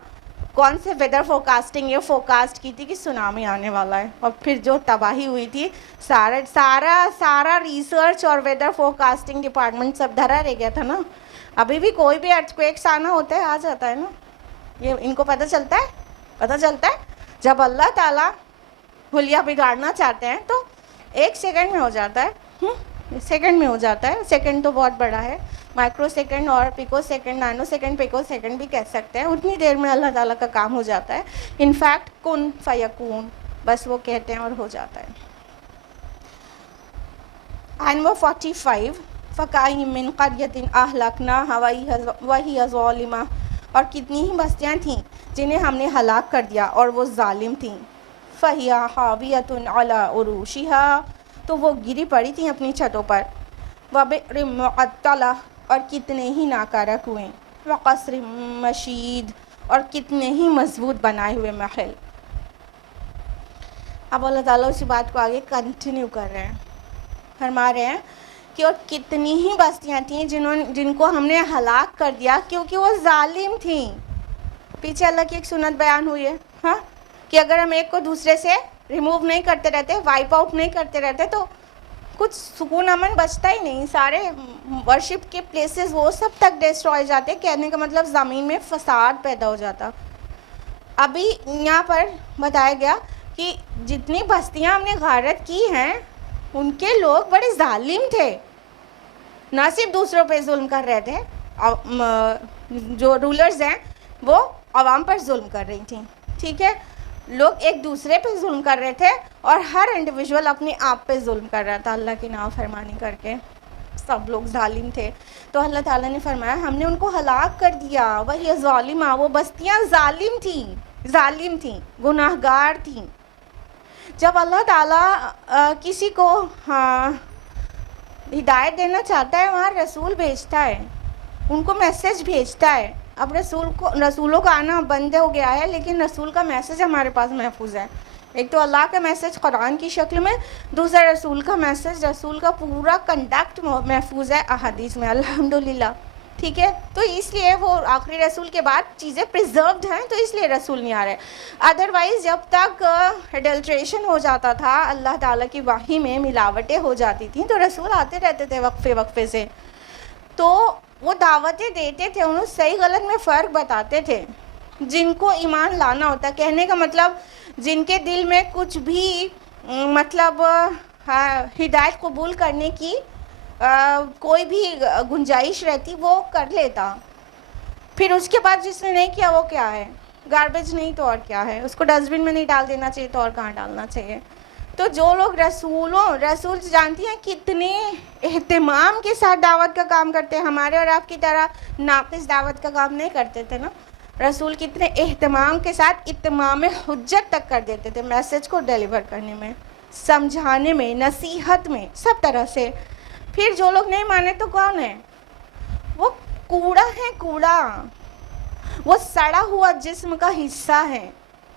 کون سے ویدر فورکاسٹنگ یہ فورکاسٹ کی تھی کہ سونامی آنے والا ہے، اور پھر جو تباہی ہوئی تھی سارا ریسرچ اور ویدر فورکاسٹنگ ڈپارٹمنٹ سب دھرا رہ گیا تھا نا. ابھی بھی کوئی بھی ارتھکویکس آنا ہوتا ہے آ جاتا ہے نا. یہ ان کو پتہ چلتا ہے جب اللہ تعالیٰ حلیہ بگاڑنا چاہتے ہیں تو 1 سیکنڈ میں ہو جاتا ہے. سیکنڈ میں ہو جاتا ہے. سیکنڈ تو بہت بڑا ہے، مائکرو سیکنڈ اور pico second, Nano second, pico second بھی کہہ سکتے ہیں. اتنی دیر میں اللہ تعالیٰ کا کام ہو جاتا ہے. انفیکٹ کن فیکون، بس وہ کہتے ہیں اور ہو جاتا ہے. نمبر 45 فَكَأَيِّن مِّن قَرْيَةٍ أَهْلَكْنَاهَا وَهِيَ ظَالِمَةٌ، اور کتنی ہی بستیاں تھیں جنہیں ہم نے ہلاک کر دیا اور وہ ظالم تھیں. فَهِيَ خَاوِيَةٌ عَلَىٰ عُرُوشِهَا، تو وہ گری پڑی تھیں اپنی چھتوں پر. وَبِئْرٍ مُّعَطَّلَةٍ، اور کتنے ہی ناکارہ کنویں. وَقَصْرٍ مَّشِيدٍ، اور کتنے ہی مضبوط بنائے ہوئے محل. اب اللہ تعالیٰ اسی بات کو آگے کنٹینیو کر رہے ہیں، فرما رہے ہیں کہ اور کتنی ہی بستیاں تھیں جن کو ہم نے ہلاک کر دیا کیونکہ وہ ظالم تھیں. پیچھے اللہ کی ایک سنت بیان ہوئی ہے ہاں کہ اگر ہم ایک کو دوسرے سے ریموو نہیں کرتے رہتے، وائپ آؤٹ نہیں کرتے رہتے تو کچھ سکون امن بچتا ہی نہیں. سارے ورشپ کے پلیسز وہ سب تک ڈسٹروائے جاتے. کہنے کا مطلب زمین میں فساد پیدا ہو جاتا. ابھی یہاں پر بتایا گیا کہ جتنی بستیاں ہم نے غارت کی ہیں ان کے لوگ بڑے ظالم تھے. نہ صرف دوسروں پہ ظلم کر رہے تھے، جو رولرز ہیں وہ عوام پر ظلم کر رہی تھیں. ٹھیک ہے، لوگ ایک دوسرے پہ ظلم کر رہے تھے اور ہر انڈیویژول اپنے آپ پہ ظلم کر رہا تھا اللہ کی نافرمانی کر کے. سب لوگ ظالم تھے. تو اللہ تعالیٰ نے فرمایا ہم نے ان کو ہلاک کر دیا. وہی ظالمہ، وہ بستیاں ظالم تھیں، گناہ گار تھیں. جب اللہ تعالیٰ کسی کو ہدایت دینا چاہتا ہے وہاں رسول بھیجتا ہے، ان کو میسج بھیجتا ہے. اب رسولوں کا آنا بند ہو گیا ہے لیکن رسول کا میسج ہمارے پاس محفوظ ہے. ایک تو اللہ کا میسج قرآن کی شکل میں، دوسرا رسول کا میسج، رسول کا پورا کنڈکٹ محفوظ ہے احادیث میں الحمدللہ. ٹھیک ہے، تو اس لیے وہ آخری رسول کے بعد چیزیں پریزروڈ ہیں تو اس لیے رسول نہیں آ رہے. ادروائز جب تک ایڈلٹریشن ہو جاتا تھا، اللہ تعالیٰ کی وحی میں ملاوٹیں ہو جاتی تھیں تو رسول آتے رہتے تھے وقفے سے. تو وہ دعوتیں دیتے تھے، انہوں صحیح غلط میں فرق بتاتے تھے. جن کو ایمان لانا ہوتا، کہنے کا مطلب جن کے دل میں کچھ بھی مطلب ہدایت قبول کرنے کی کوئی بھی گنجائش رہتی وہ کر لیتا. پھر اس کے بعد جس نے نہیں کیا وہ کیا ہے، گاربیج نہیں تو اور کیا ہے، اس کو ڈسٹ بن میں نہیں ڈال دینا چاہیے تو اور کہاں ڈالنا چاہیے. تو جو لوگ رسول جانتی ہیں کتنے اہتمام کے ساتھ دعوت کا کام کرتے ہیں، ہمارے اور آپ کی طرح ناقص دعوت کا کام نہیں کرتے تھے نا. رسول کتنے اہتمام کے ساتھ اتمام حجت تک کر دیتے تھے، میسج کو ڈیلیور کرنے میں، سمجھانے میں، نصیحت میں، سب طرح سے. پھر جو لوگ نہیں مانے تو کون ہے؟ وہ کوڑا ہے، کوڑا، وہ سڑا ہوا جسم کا حصہ ہے.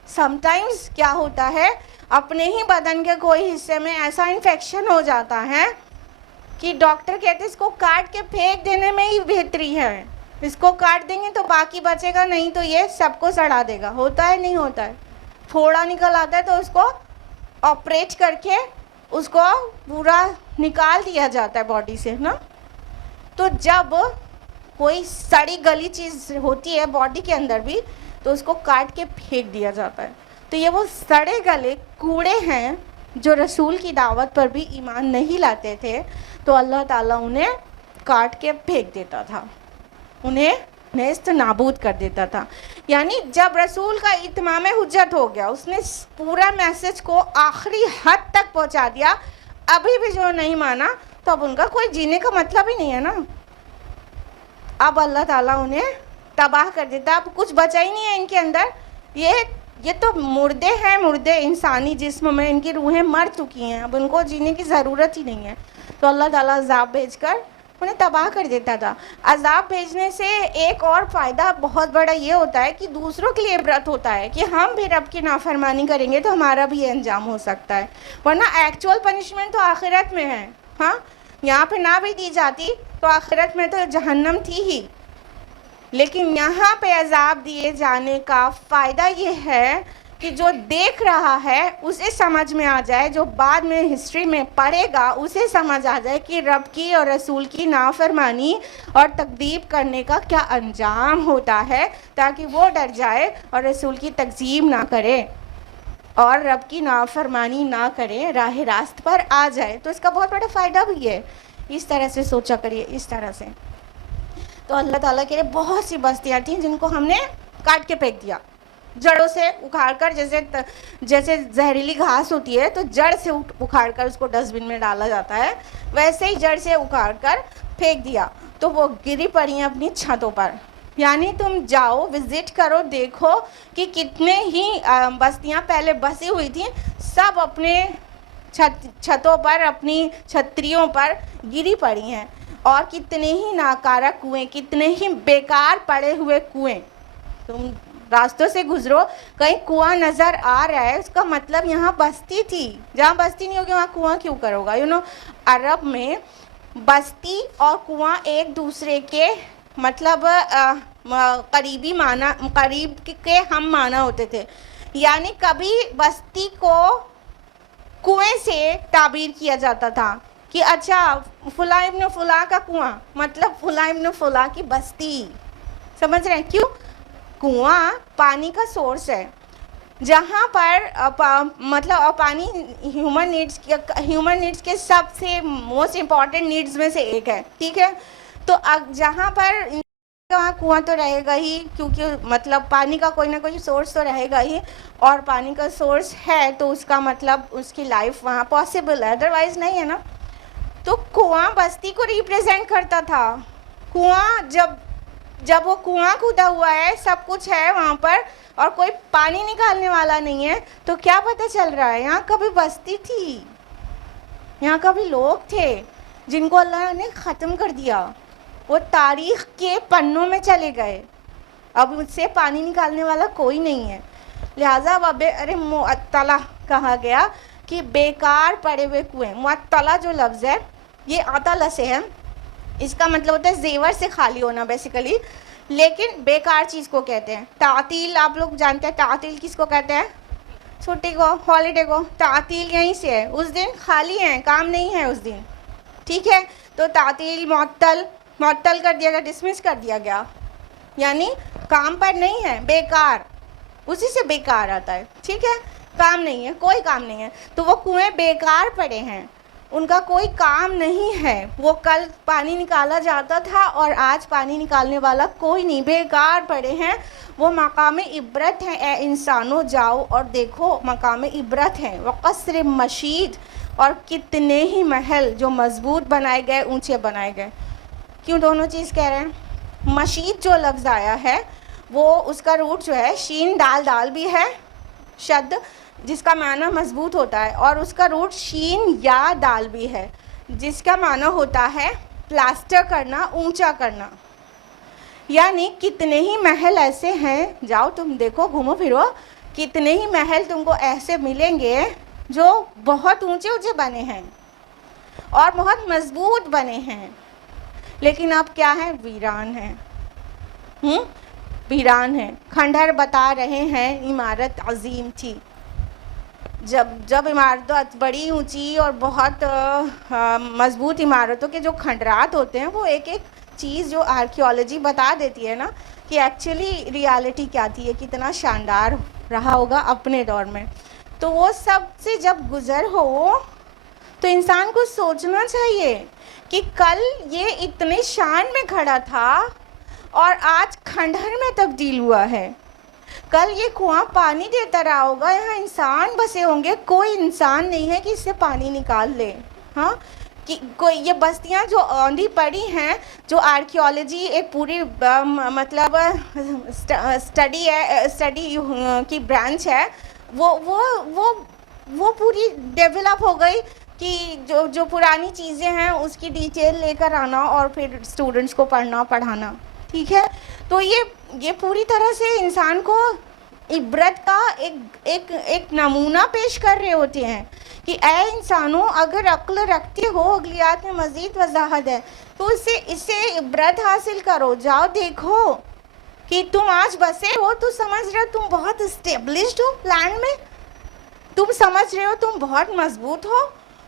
سم ٹائمز کیا ہوتا ہے اپنے ہی بدن کے کوئی حصے میں ایسا انفیکشن ہو جاتا ہے کہ ڈاکٹر کہتے ہیں اس کو کاٹ کے پھینک دینے میں ہی بہتری ہے. اس کو کاٹ دیں گے تو باقی بچے گا، نہیں تو یہ سب کو سڑا دے گا. ہوتا ہے نہیں ہوتا ہے؟ پھوڑا نکل آتا ہے تو اس کو آپریٹ کر کے اس کو پورا نکال دیا جاتا ہے باڈی سے نا. تو جب کوئی سڑی گلی چیز ہوتی ہے باڈی کے اندر بھی تو اس کو کاٹ کے پھینک دیا جاتا ہے. تو یہ وہ سڑے گلے کوڑے ہیں جو رسول کی دعوت پر بھی ایمان نہیں لاتے تھے, تو اللہ تعالیٰ انہیں کاٹ کے پھینک دیتا تھا, انہیں نیست نابود کر دیتا تھا. یعنی جب رسول کا اتمام حجت ہو گیا, اس نے پورا میسج کو آخری حد تک پہنچا دیا, ابھی بھی جو نہیں مانا تو اب ان کا کوئی جینے کا مطلب ہی نہیں ہے نا. اب اللہ تعالیٰ انہیں تباہ کر دیتا, اب کچھ بچا ہی نہیں ہے ان کے اندر. یہ تو مردے ہیں, مردے انسانی جسم میں ان کی روحیں مر چکی ہیں, اب ان کو جینے کی ضرورت ہی نہیں ہے. تو اللہ تعالیٰ عذاب بھیج کر انہیں تباہ کر دیتا تھا. عذاب بھیجنے سے ایک اور فائدہ بہت بڑا یہ ہوتا ہے کہ دوسروں کے لیے عبرت ہوتا ہے کہ ہم بھی رب کی نافرمانی کریں گے تو ہمارا بھی یہ انجام ہو سکتا ہے. ورنہ ایکچوئل پنشمنٹ تو آخرت میں ہے. ہاں, یہاں پہ نہ بھی دی جاتی تو آخرت میں تو جہنم تھی ہی, لیکن یہاں پہ عذاب دیے جانے کا فائدہ یہ ہے کہ جو دیکھ رہا ہے اسے سمجھ میں آ جائے, جو بعد میں ہسٹری میں پڑھے گا اسے سمجھ آ جائے کہ رب کی اور رسول کی نافرمانی اور تکذیب کرنے کا کیا انجام ہوتا ہے, تاکہ وہ ڈر جائے اور رسول کی تکذیب نہ کرے اور رب کی نافرمانی نہ کرے, راہ راست پر آ جائے. تو اس کا بہت بڑا فائدہ بھی ہے. اس طرح سے سوچا کریے, اس طرح سے. تو اللہ تعالیٰ کے لیے بہت سی بستیاں تھیں جن کو ہم نے کاٹ کے پھینک دیا, جڑوں سے اکھاڑ کر. جیسے زہریلی گھاس ہوتی ہے تو جڑ سے اکھاڑ کر اس کو ڈسٹ بن میں ڈالا جاتا ہے, ویسے ہی جڑ سے اکھاڑ کر پھینک دیا. تو وہ گری پڑی ہیں اپنی چھتوں پر. یعنی تم جاؤ, وزٹ کرو, دیکھو کہ کتنے ہی بستیاں پہلے بسی ہوئی تھیں, سب اپنے چھتوں پر, اپنی چھتریوں پر گری پڑی ہیں. اور کتنے ہی ناکارہ کنویں, کتنے ہی بیکار پڑے ہوئے کنویں. تم راستوں سے گزرو, کہیں کنواں نظر آ رہا ہے, اس کا مطلب یہاں بستی تھی. جہاں بستی نہیں ہوگی وہاں کنواں کیوں کرو گا؟ عرب میں بستی اور کنواں ایک دوسرے کے مطلب قریبی معنی, قریب کے ہم معنی ہوتے تھے. یعنی کبھی بستی کو کنویں سے تعبیر کیا جاتا تھا کہ اچھا فلاں ابن فلاں کا کنواں, مطلب فلاں ابن فلاں کی بستی. سمجھ رہے ہیں کیوں؟ کنواں پانی کا سورس ہے, جہاں پر مطلب پانی ہیومن نیڈس کے سب سے موسٹ امپورٹنٹ نیڈس میں سے ایک ہے, ٹھیک ہے. تو جہاں پر وہاں کنواں تو رہے گا ہی, کیونکہ مطلب پانی کا کوئی نہ کوئی سورس تو رہے گا ہی, اور پانی کا سورس ہے تو اس کا مطلب اس کی لائف وہاں پاسبل ہے, ادروائز نہیں ہے نا. تو کنواں بستی کو ریپریزنٹ کرتا تھا. کنواں جب وہ کنواں کھودا ہوا ہے, سب کچھ ہے وہاں پر, اور کوئی پانی نکالنے والا نہیں ہے, تو کیا پتہ چل رہا ہے یہاں کبھی بستی تھی, یہاں کبھی لوگ تھے جن کو اللہ نے ختم کر دیا, وہ تاریخ کے پنوں میں چلے گئے, اب مجھ سے پانی نکالنے والا کوئی نہیں ہے. لہٰذا معطلہ کہا گیا کہ بیکار پڑے ہوئے کنویں. معطلہ جو لفظ ہے یہ عطلہ سے ہے, اس کا مطلب ہوتا ہے زیور سے خالی ہونا بیسیکلی, لیکن بیکار چیز کو کہتے ہیں. تعطیل آپ لوگ جانتے ہیں, تعطیل کس کو کہتے ہیں؟ چھٹی کو, ہالیڈے کو. تعطیل یہیں سے ہے, اس دن خالی ہیں, کام نہیں ہے اس دن, ٹھیک ہے. تو تعطیل معطل کر دیا گیا, ڈسمس کر دیا گیا, یعنی کام پر نہیں ہے, بیکار, اسی سے بیکار آتا ہے, ٹھیک ہے. کام نہیں ہے, کوئی کام نہیں ہے. تو وہ کنویں بیکار پڑے ہیں, ان کا کوئی کام نہیں ہے. وہ کل پانی نکالا جاتا تھا اور آج پانی نکالنے والا کوئی نہیں, بیکار پڑے ہیں. وہ مقام عبرت ہیں. اے انسانوں جاؤ اور دیکھو, مقام عبرت ہیں. وقصر مشید, اور کتنے ہی محل جو مضبوط بنائے گئے, اونچے بنائے گئے. کیوں دونوں چیز کہہ رہے ہیں؟ مشید جو لفظ آیا ہے وہ اس کا روٹ جو ہے شین دال بھی ہے, شد جس کا معنی مضبوط ہوتا ہے, اور اس کا روٹ شین یا دال بھی ہے جس کا معنی ہوتا ہے پلاسٹر کرنا, اونچا کرنا. یعنی کتنے ہی محل ایسے ہیں, جاؤ تم دیکھو, گھومو پھرو, کتنے ہی محل تم کو ایسے ملیں گے جو بہت اونچے بنے ہیں اور بہت مضبوط بنے ہیں, لیکن اب کیا ہے؟ ویران ہیں, ویران ہیں. کھنڈر بتا رہے ہیں عمارت عظیم تھی. جب عمارتوں بڑی اونچی اور بہت مضبوط عمارتوں کے جو کھنڈرات ہوتے ہیں وہ ایک ایک چیز جو آرکیولوجی بتا دیتی ہے نا کہ ایکچولی ریالٹی کیا تھی، کتنا شاندار رہا ہوگا اپنے دور میں. تو وہ سب سے جب گزر ہو تو انسان کو سوچنا چاہیے کہ کل یہ اتنے شان میں کھڑا تھا اور آج کھنڈہر میں تبدیل ہوا ہے. کل یہ کنواں پانی دیتا رہا ہوگا، یہاں انسان بسے ہوں گے، کوئی انسان نہیں ہے کہ اس سے پانی نکال لے. ہاں، کہ کوئی یہ بستیاں جو اوندھی پڑی ہیں، جو آرکیولوجی ایک پوری مطلب اسٹڈی کی برانچ ہے، وہ پوری ڈیولپ ہو گئی کہ جو پرانی چیزیں ہیں اس کی ڈیٹیل لے کر آنا اور پھر اسٹوڈنٹس کو پڑھانا. ٹھیک ہے، تو یہ پوری طرح سے انسان کو عبرت کا ایک نمونہ پیش کر رہے ہوتے ہیں کہ اے انسانوں، اگر عقل رکھتے ہو، اگلیات میں مزید وضاحت ہے، تو اس سے عبرت حاصل کرو. جاؤ دیکھو کہ تم آج بسے ہو تو سمجھ رہے ہو تم بہت اسٹیبلشڈ ہو لینڈ میں، تم سمجھ رہے ہو تم بہت مضبوط ہو،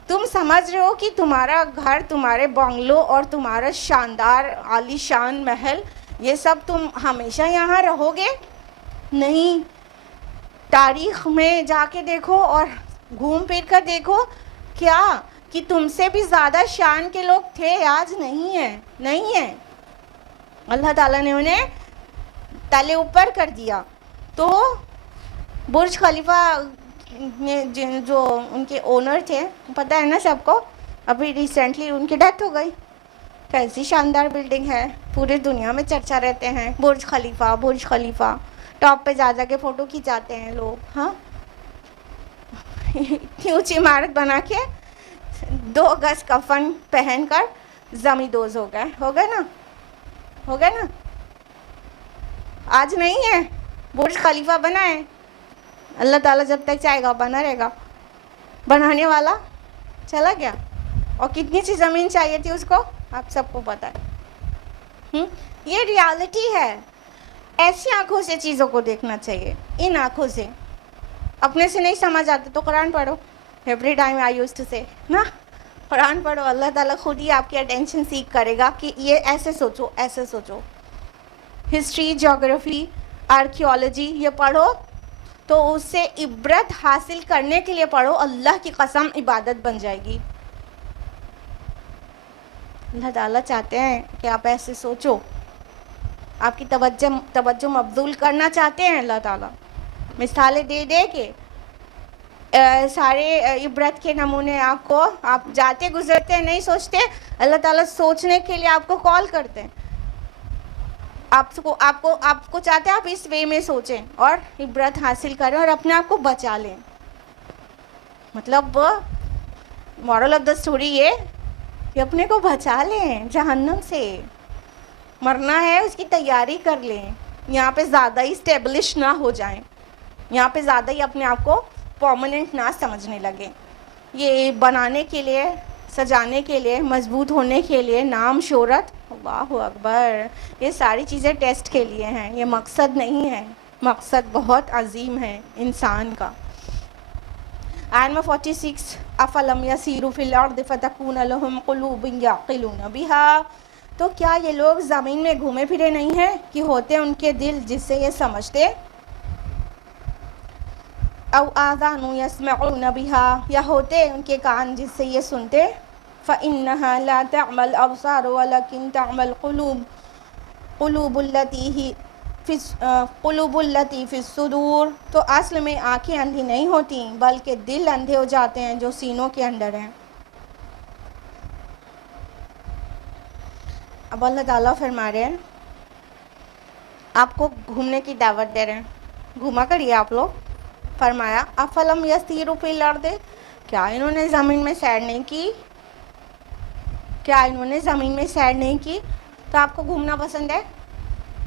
تم سمجھ رہے ہو کہ تمہارا گھر، تمہارے بنگلو اور تمہارا شاندار عالی شان محل، یہ سب تم ہمیشہ یہاں رہو گے. نہیں، تاریخ میں جا کے دیکھو اور گھوم پھر کر دیکھو کیا کہ تم سے بھی زیادہ شان کے لوگ تھے، آج نہیں ہیں. اللہ تعالیٰ نے انہیں تلے اوپر کر دیا. تو برج خلیفہ نے جو ان کے اونر تھے، پتہ ہے نا سب کو، ابھی ریسنٹلی ان کی ڈیتھ ہو گئی. کیسی شاندار بلڈنگ ہے، پورے دنیا میں چرچا رہتے ہیں برج خلیفہ، ٹاپ پہ جا کے فوٹو کھینچاتے ہیں لوگ. ہاں، اتنی اونچی عمارت بنا کے 2 گز کفن پہن کر زمیندوز ہو گئے نا. آج نہیں ہے، برج خلیفہ بنا ہے. اللہ تعالیٰ جب تک چاہے گا بنا رہے گا. بنانے والا چلا گیا، اور کتنی سی زمین چاہیے تھی اس کو، آپ سب کو پتہ ہے. یہ ریالٹی ہے. ایسی آنکھوں سے چیزوں کو دیکھنا چاہیے، ان آنکھوں سے. اپنے سے نہیں سمجھ آتے تو قرآن پڑھو. Every time I used to say نا، قرآن پڑھو، اللہ تعالیٰ خود ہی آپ کی اٹینشن سیکھ کرے گا کہ یہ ایسے سوچو. ہسٹری، جیوگرافی، آرکیولوجی یہ پڑھو تو اس سے عبرت حاصل کرنے کے لیے پڑھو. اللہ کی قسم عبادت بن جائے گی. اللہ تعالیٰ چاہتے ہیں کہ آپ ایسے سوچو، آپ کی توجہ مبذول کرنا چاہتے ہیں. اللہ تعالیٰ مثالیں دے کے سارے عبرت کے نمونے آپ جاتے گزرتے نہیں سوچتے. اللہ تعالیٰ سوچنے کے لیے آپ کو کال کرتے ہیں. آپ کو چاہتے ہیں آپ اس وے میں سوچیں اور عبرت حاصل کریں اور اپنے آپ کو بچا لیں. مطلب مورل آف دا اسٹوری یہ کہ اپنے کو بچا لیں جہنم سے. مرنا ہے اس کی تیاری کر لیں. یہاں پہ زیادہ ہی اسٹیبلش نہ ہو جائیں، یہاں پہ زیادہ ہی اپنے آپ کو پرماننٹ نہ سمجھنے لگیں. یہ بنانے کے لیے، سجانے کے لیے، مضبوط ہونے کے لیے، نام، شہرت، اللہ اکبر، یہ ساری چیزیں ٹیسٹ کے لیے ہیں، یہ مقصد نہیں ہے. مقصد بہت عظیم ہے انسان کا. آیت نمبر 46، افلم یسیروا فی الارض فتکون لهم قلوب یعقلون بها، تو کیا یہ لوگ زمین میں گھومے پھرے نہیں ہیں کہ ہوتے ان کے دل جس سے یہ سمجھتے، او آذان یسمعون بها، یا ہوتے ان کے کان جس سے یہ سنتے. فإنها لا تعمى الأبصار ولكن تعمى قلوب التي في الصدور، تو اصل میں آنکھیں اندھی نہیں ہوتی بلکہ دل اندھے ہو جاتے ہیں جو سینوں کے اندر ہیں. اب اللہ تعالیٰ فرما رہے ہیں، آپ کو گھومنے کی دعوت دے رہے ہیں، گھوما کریے آپ لوگ. فرمایا افلم یسیروا فی الارض، کیا انہوں نے زمین میں سیر نہیں کی؟ تو آپ کو گھومنا پسند ہے،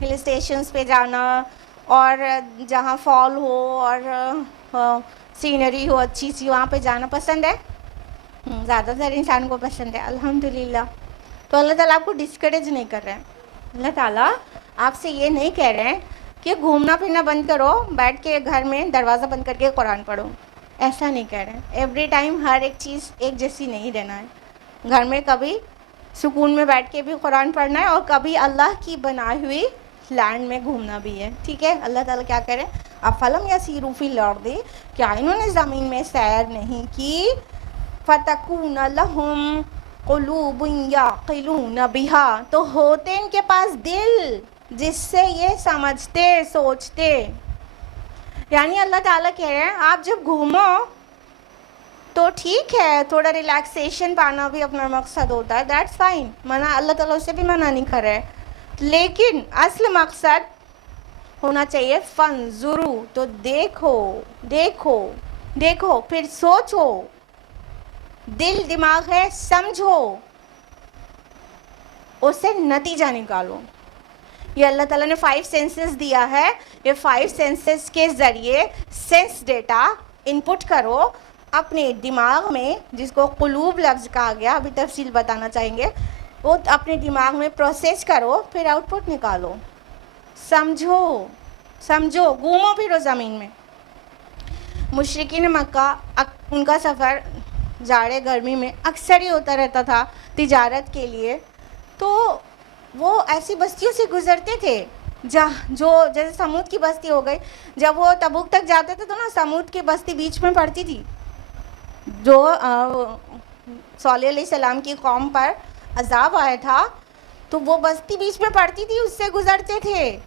ہل اسٹیشنز پہ جانا اور جہاں فال ہو اور سینری ہو اچھی سی، وہاں پہ جانا پسند ہے. زیادہ تر انسان کو پسند ہے، الحمدللہ. تو اللہ تعالیٰ آپ کو ڈسکریج نہیں کر رہے ہیں. اللہ تعالیٰ آپ سے یہ نہیں کہہ رہے ہیں کہ گھومنا پھرنا بند کرو، بیٹھ کے گھر میں دروازہ بند کر کے قرآن پڑھو. ایسا نہیں کہہ رہے ہیں. ایوری ٹائم ہر ایک چیز ایک جیسی نہیں رہنا ہے. گھر میں کبھی سکون میں بیٹھ کے بھی قرآن پڑھنا ہے اور کبھی اللہ کی بنائی ہوئی لینڈ میں گھومنا بھی ہے. ٹھیک ہے, اللہ تعالیٰ کیا کریں, افلم یسیروا فی الارض, کیا انہوں نے زمین میں سیر نہیں کی, فتکون لہم قلوب یعقلون بہا, تو ہوتے ان کے پاس دل جس سے یہ سمجھتے سوچتے. یعنی اللہ تعالیٰ کہہ رہے ہیں آپ جب گھومو تو ٹھیک ہے, تھوڑا ریلیکسیشن پانا بھی اپنا مقصد ہوتا ہے, دیٹس فائن, منع اللہ تعالیٰ اسے بھی منع نہیں کر رہے, لیکن اصل مقصد ہونا چاہیے فانظروا, تو دیکھو دیکھو دیکھو, پھر سوچو, دل دماغ ہے سمجھو, اس سے نتیجہ نکالو. یہ اللہ تعالیٰ نے 5 سینسز دیا ہے, یہ 5 سینسز کے ذریعے سینس ڈیٹا انپٹ کرو اپنے دماغ میں, جس کو قلوب لفظ کہا گیا, ابھی تفصیل بتانا چاہیں گے, وہ اپنے دماغ میں پروسیس کرو, پھر آؤٹ پٹ نکالو. سمجھو سمجھو, گھومو پھرو زمین میں. مشرکین مکہ ان کا سفر جاڑے گرمی میں اکثر ہی ہوتا رہتا تھا تجارت کے لیے, تو وہ ایسی بستیوں سے گزرتے تھے جو جیسے سمود کی بستی ہو گئی. جب وہ تبوک تک جاتے تھے تو نا سمود کی بستی بیچ میں پڑتی تھی, جو صالح علیہ السلام کی قوم پر عذاب آیا تھا, تو وہ بستی بیچ میں پڑتی تھی, اس سے گزرتے تھے.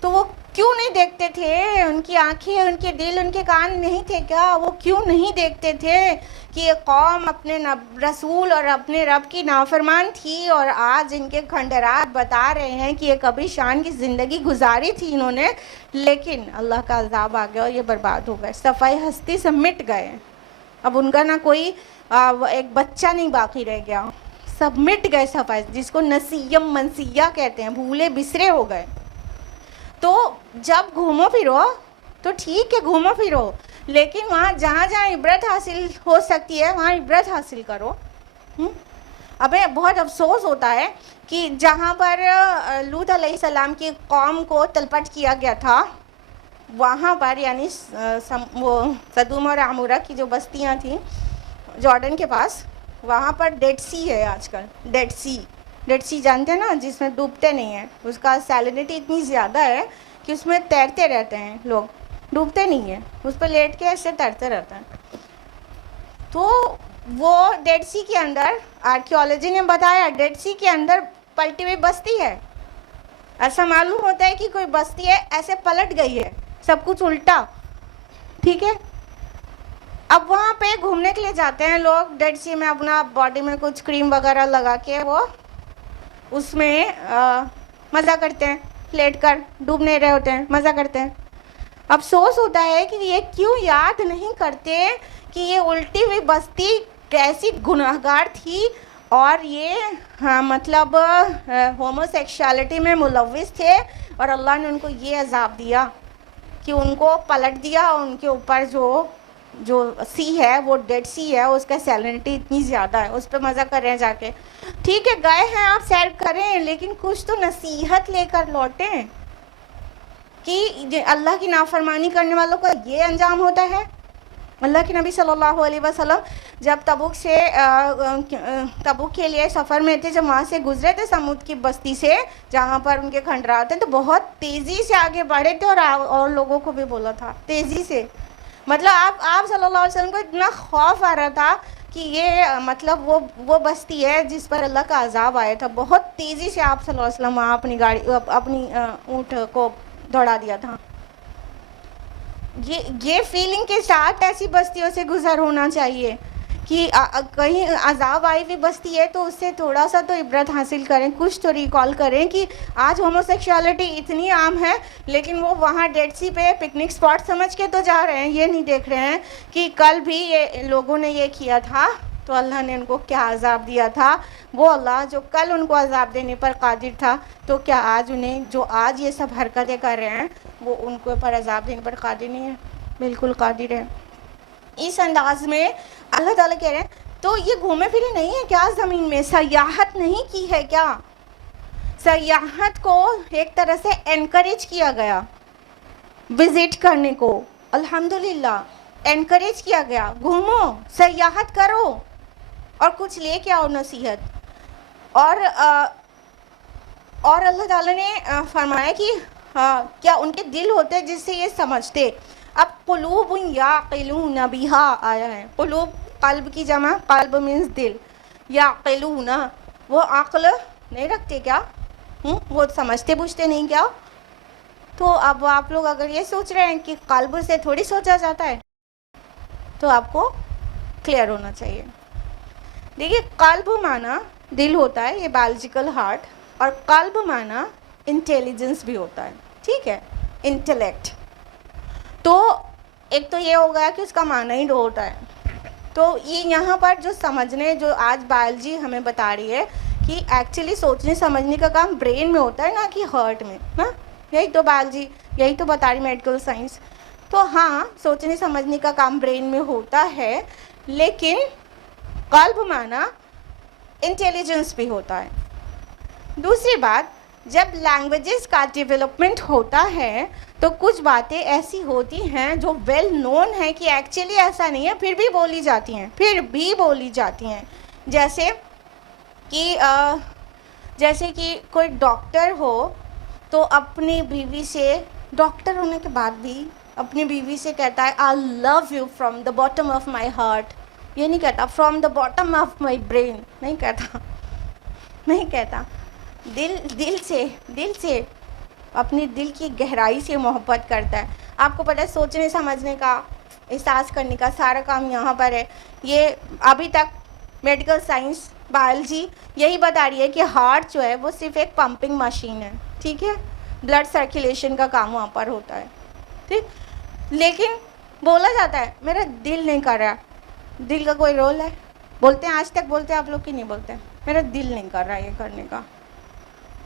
تو وہ کیوں نہیں دیکھتے تھے, ان کی آنکھیں, ان کے دل, ان کے کان نہیں تھے کیا, وہ کیوں نہیں دیکھتے تھے کہ یہ قوم اپنے رسول اور اپنے رب کی نافرمان تھی, اور آج ان کے کھنڈرات بتا رہے ہیں کہ یہ کبھی شان کی زندگی گزاری تھی انہوں نے, لیکن اللہ کا عذاب آ گیا اور یہ برباد ہو گئے, صفائی ہستی سے مٹ گئے. اب ان کا نہ کوئی ایک بچہ نہیں باقی رہ گیا, سب مٹ گئے صفائی, جس کو نسیم منسیہ کہتے ہیں, بھولے بسرے ہو گئے. تو جب گھومو پھرو تو ٹھیک ہے, گھومو پھرو, لیکن وہاں جہاں جہاں عبرت حاصل ہو سکتی ہے وہاں عبرت حاصل کرو. ابھی بہت افسوس ہوتا ہے کہ جہاں پر لوط علیہ السلام کی قوم کو تلپٹ کیا گیا تھا, وہاں پر یعنی وہ سدوم اور عمورہ کی جو بستیاں تھیں جارڈن کے پاس, وہاں پر ڈیڈ سی ہے آج کل. ڈیڈ سی جانتے ہیں نا, جس میں ڈوبتے نہیں ہیں, اس کا سیلینٹی اتنی زیادہ ہے کہ اس میں تیرتے رہتے ہیں لوگ, ڈوبتے نہیں ہیں, اس پہ لیٹ کے ایسے تیرتے رہتے ہیں. تو وہ ڈیڈ سی کے اندر, آرکیولوجی نے بتایا, ڈیڈ سی کے اندر پلٹی ہوئی بستی ہے. ایسا معلوم ہوتا ہے کہ کوئی بستی ہے ایسے پلٹ گئی ہے, سب کچھ الٹا. ٹھیک ہے, اب وہاں پہ گھومنے کے لیے جاتے ہیں لوگ ڈیڈ سی میں, اپنا باڈی میں کچھ کریم وغیرہ لگا کے وہ اس میں مزہ کرتے ہیں, لیٹ کر ڈوب نہیں رہے ہوتے ہیں, مزہ کرتے ہیں. افسوس ہوتا ہے کہ یہ کیوں یاد نہیں کرتے کہ یہ الٹی ہوئی بستی کیسی گناہگار تھی, اور یہ مطلب ہومو سیکشوالٹی میں ملوث تھے, اور اللہ نے ان کو یہ عذاب دیا کہ ان کو پلٹ دیا, اور ان کے اوپر جو سی ہے وہ ڈیڈ سی ہے, اس کا سیلینٹی اتنی زیادہ ہے, اس پہ مزہ کر رہے ہیں جا کے. ٹھیک ہے, گئے ہیں آپ سیر کریں, لیکن کچھ تو نصیحت لے کر لوٹیں کہ اللہ کی نافرمانی کرنے والوں کا یہ انجام ہوتا ہے. اللہ کے نبی صلی اللہ علیہ وسلم جب تبوک کے لیے سفر میں تھے, جب وہاں سے گزرے تھے سمود کی بستی سے جہاں پر ان کے کھنڈرات ہیں, تو بہت تیزی سے آگے بڑھے تھے, اور لوگوں کو بھی بولا تھا تیزی سے. مطلب آپ صلی اللہ علیہ وسلم کو اتنا خوف آ رہا تھا کہ یہ مطلب وہ بستی ہے جس پر اللہ کا عذاب آیا تھا. بہت تیزی سے آپ صلی اللہ علیہ وسلم وہاں اپنی اونٹ کو دوڑا دیا تھا. یہ فیلنگ کے ساتھ ایسی بستیوں سے گزر ہونا چاہیے کہ کہیں عذاب آئی ہوئی بستی ہے تو اس سے تھوڑا سا تو عبرت حاصل کریں, کچھ تو ریکال کریں کہ آج ہومو سیکشوالٹی اتنی عام ہے, لیکن وہ وہاں ڈیڈ سی پہ پکنک اسپاٹ سمجھ کے تو جا رہے ہیں, یہ نہیں دیکھ رہے ہیں کہ کل بھی یہ لوگوں نے یہ کیا تھا تو اللہ نے ان کو کیا عذاب دیا تھا. وہ اللہ جو کل ان کو عذاب دینے پر قادر تھا, تو کیا آج انہیں جو آج یہ سب حرکتیں کر رہے ہیں وہ ان کو پر عذاب دینے پر قادر نہیں ہے؟ بالکل قادر ہے. اس انداز میں اللہ تعالیٰ کہہ رہے ہیں تو یہ گھومے پھرے نہیں ہے کیا زمین میں, سیاحت نہیں کی ہے کیا؟ سیاحت کو ایک طرح سے انکریج کیا گیا وزٹ کرنے کو, الحمدللہ انکریج کیا گیا, گھومو سیاحت کرو, اور کچھ لے کے آؤ نصیحت. اور اللہ تعالیٰ نے فرمایا کہ کیا ان کے دل ہوتے ہیں جس سے یہ سمجھتے. اب قلوب یعقلون بہا آیا ہے. قلوب قلب کی جمع, قلب مینس دل, یعقلون وہ عقل نہیں رکھتے کیا, وہ سمجھتے بوجھتے نہیں کیا. تو اب آپ لوگ اگر یہ سوچ رہے ہیں کہ قلب سے تھوڑی سوچا جاتا ہے, تو آپ کو کلیئر ہونا چاہیے. دیکھیے قلب معنی دل ہوتا ہے, یہ بایولوجیکل ہارٹ, اور قلب معنی انٹیلیجنس بھی ہوتا ہے, ٹھیک ہے, انٹلیکٹ. تو ایک تو یہ ہو گیا کہ اس کا معنی ہی دو ہوتا ہے. تو یہ یہاں پر جو سمجھنے, جو آج بایولوجی ہمیں بتا رہی ہے کہ ایکچولی سوچنے سمجھنے کا کام برین میں ہوتا ہے, نہ کہ ہارٹ میں, نا. یہی تو بایولوجی, یہی تو بتا رہی میڈیکل سائنس. تو ہاں سوچنے سمجھنے کا کام برین میں ہوتا ہے, لیکن قلب معنی انٹیلیجنس بھی ہوتا ہے. دوسری بات, جب لینگویجز کا ڈیولپمنٹ ہوتا ہے تو کچھ باتیں ایسی ہوتی ہیں جو ویل نون ہے کہ ایکچولی ایسا نہیں ہے, پھر بھی بولی جاتی ہیں. جیسے کہ کوئی ڈاکٹر ہو تو اپنی بیوی سے, ڈاکٹر ہونے کے بعد بھی اپنی بیوی سے کہتا ہے I love you from the bottom of my heart. یہ نہیں کہتا from the bottom of my brain, نہیں کہتا. دل سے اپنی دل کی گہرائی سے محبت کرتا ہے. آپ کو پتہ ہے سوچنے سمجھنے کا, احساس کرنے کا سارا کام یہاں پر ہے. یہ ابھی تک میڈیکل سائنس, بایولوجی یہی بتا رہی ہے کہ ہارٹ جو ہے وہ صرف ایک پمپنگ مشین ہے, ٹھیک ہے, بلڈ سرکولیشن کا کام وہاں پر ہوتا ہے, ٹھیک. لیکن بولا جاتا ہے میرا دل نہیں کر رہا. دل کا کوئی رول ہے؟ بولتے ہیں, آج تک بولتے ہیں آپ لوگ کی نہیں بولتے, میرا دل نہیں کر رہا یہ کرنے کا.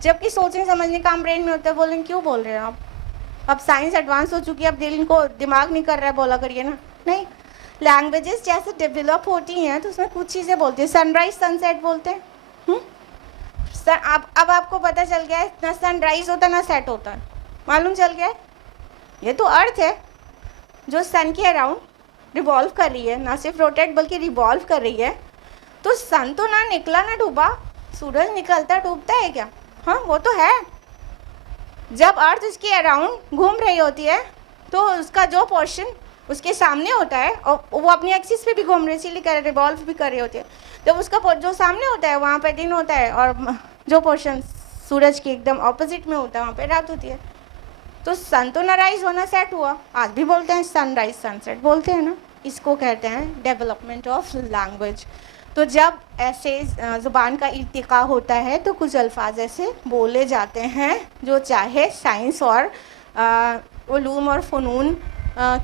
جبکہ سوچنے سمجھنے کا برین میں ہوتا ہے. بولیں کیوں بول رہے ہیں آپ, اب سائنس ایڈوانس ہو چکی ہے, اب دل کو دماغ نہیں کر رہا ہے, بولا کریے نا. نہیں, لینگویجز جیسے ڈیولپ ہوتی ہیں تو اس میں کچھ چیزیں بولتی ہیں. سن رائز سن سیٹ بولتے ہیں. اب آپ کو پتہ چل گیا ہے نہ سن رائز ہوتا ہے نہ سیٹ ہوتا ہے, معلوم چل گیا ہے. یہ تو ارتھ ہے جو سن کے اراؤنڈ ریوالو کر رہی ہے, نہ صرف روٹیٹ بلکہ ریوالو کر رہی ہے. تو سن تو نہ نکلا نہ ڈوبا, سورج نکلتا ڈوبتا ہے کیا؟ ہاں وہ تو ہے. جب ارتھ اس کے اراؤنڈ گھوم رہی ہوتی ہے تو اس کا جو پورشن اس کے سامنے ہوتا ہے, اور وہ اپنی ایکسس پہ بھی گھوم رہی ہے, اسی لیے ریوالو بھی کر رہی ہوتی ہے. جب اس کا جو سامنے ہوتا ہے وہاں پہ دن ہوتا ہے, اور جو پورشن سورج کے ایک دم اپوزٹ میں ہوتا ہے وہاں پہ رات ہوتی ہے. تو سن تو نہ رائز ہونا سیٹ ہوا. آج بھی بولتے ہیں سن رائز سن سیٹ بولتے ہیں نا. اس کو کہتے ہیں ڈیولپمنٹ آف لینگویج. تو جب ایسے زبان کا ارتقاء ہوتا ہے تو کچھ الفاظ ایسے بولے جاتے ہیں جو چاہے سائنس اور علوم اور فنون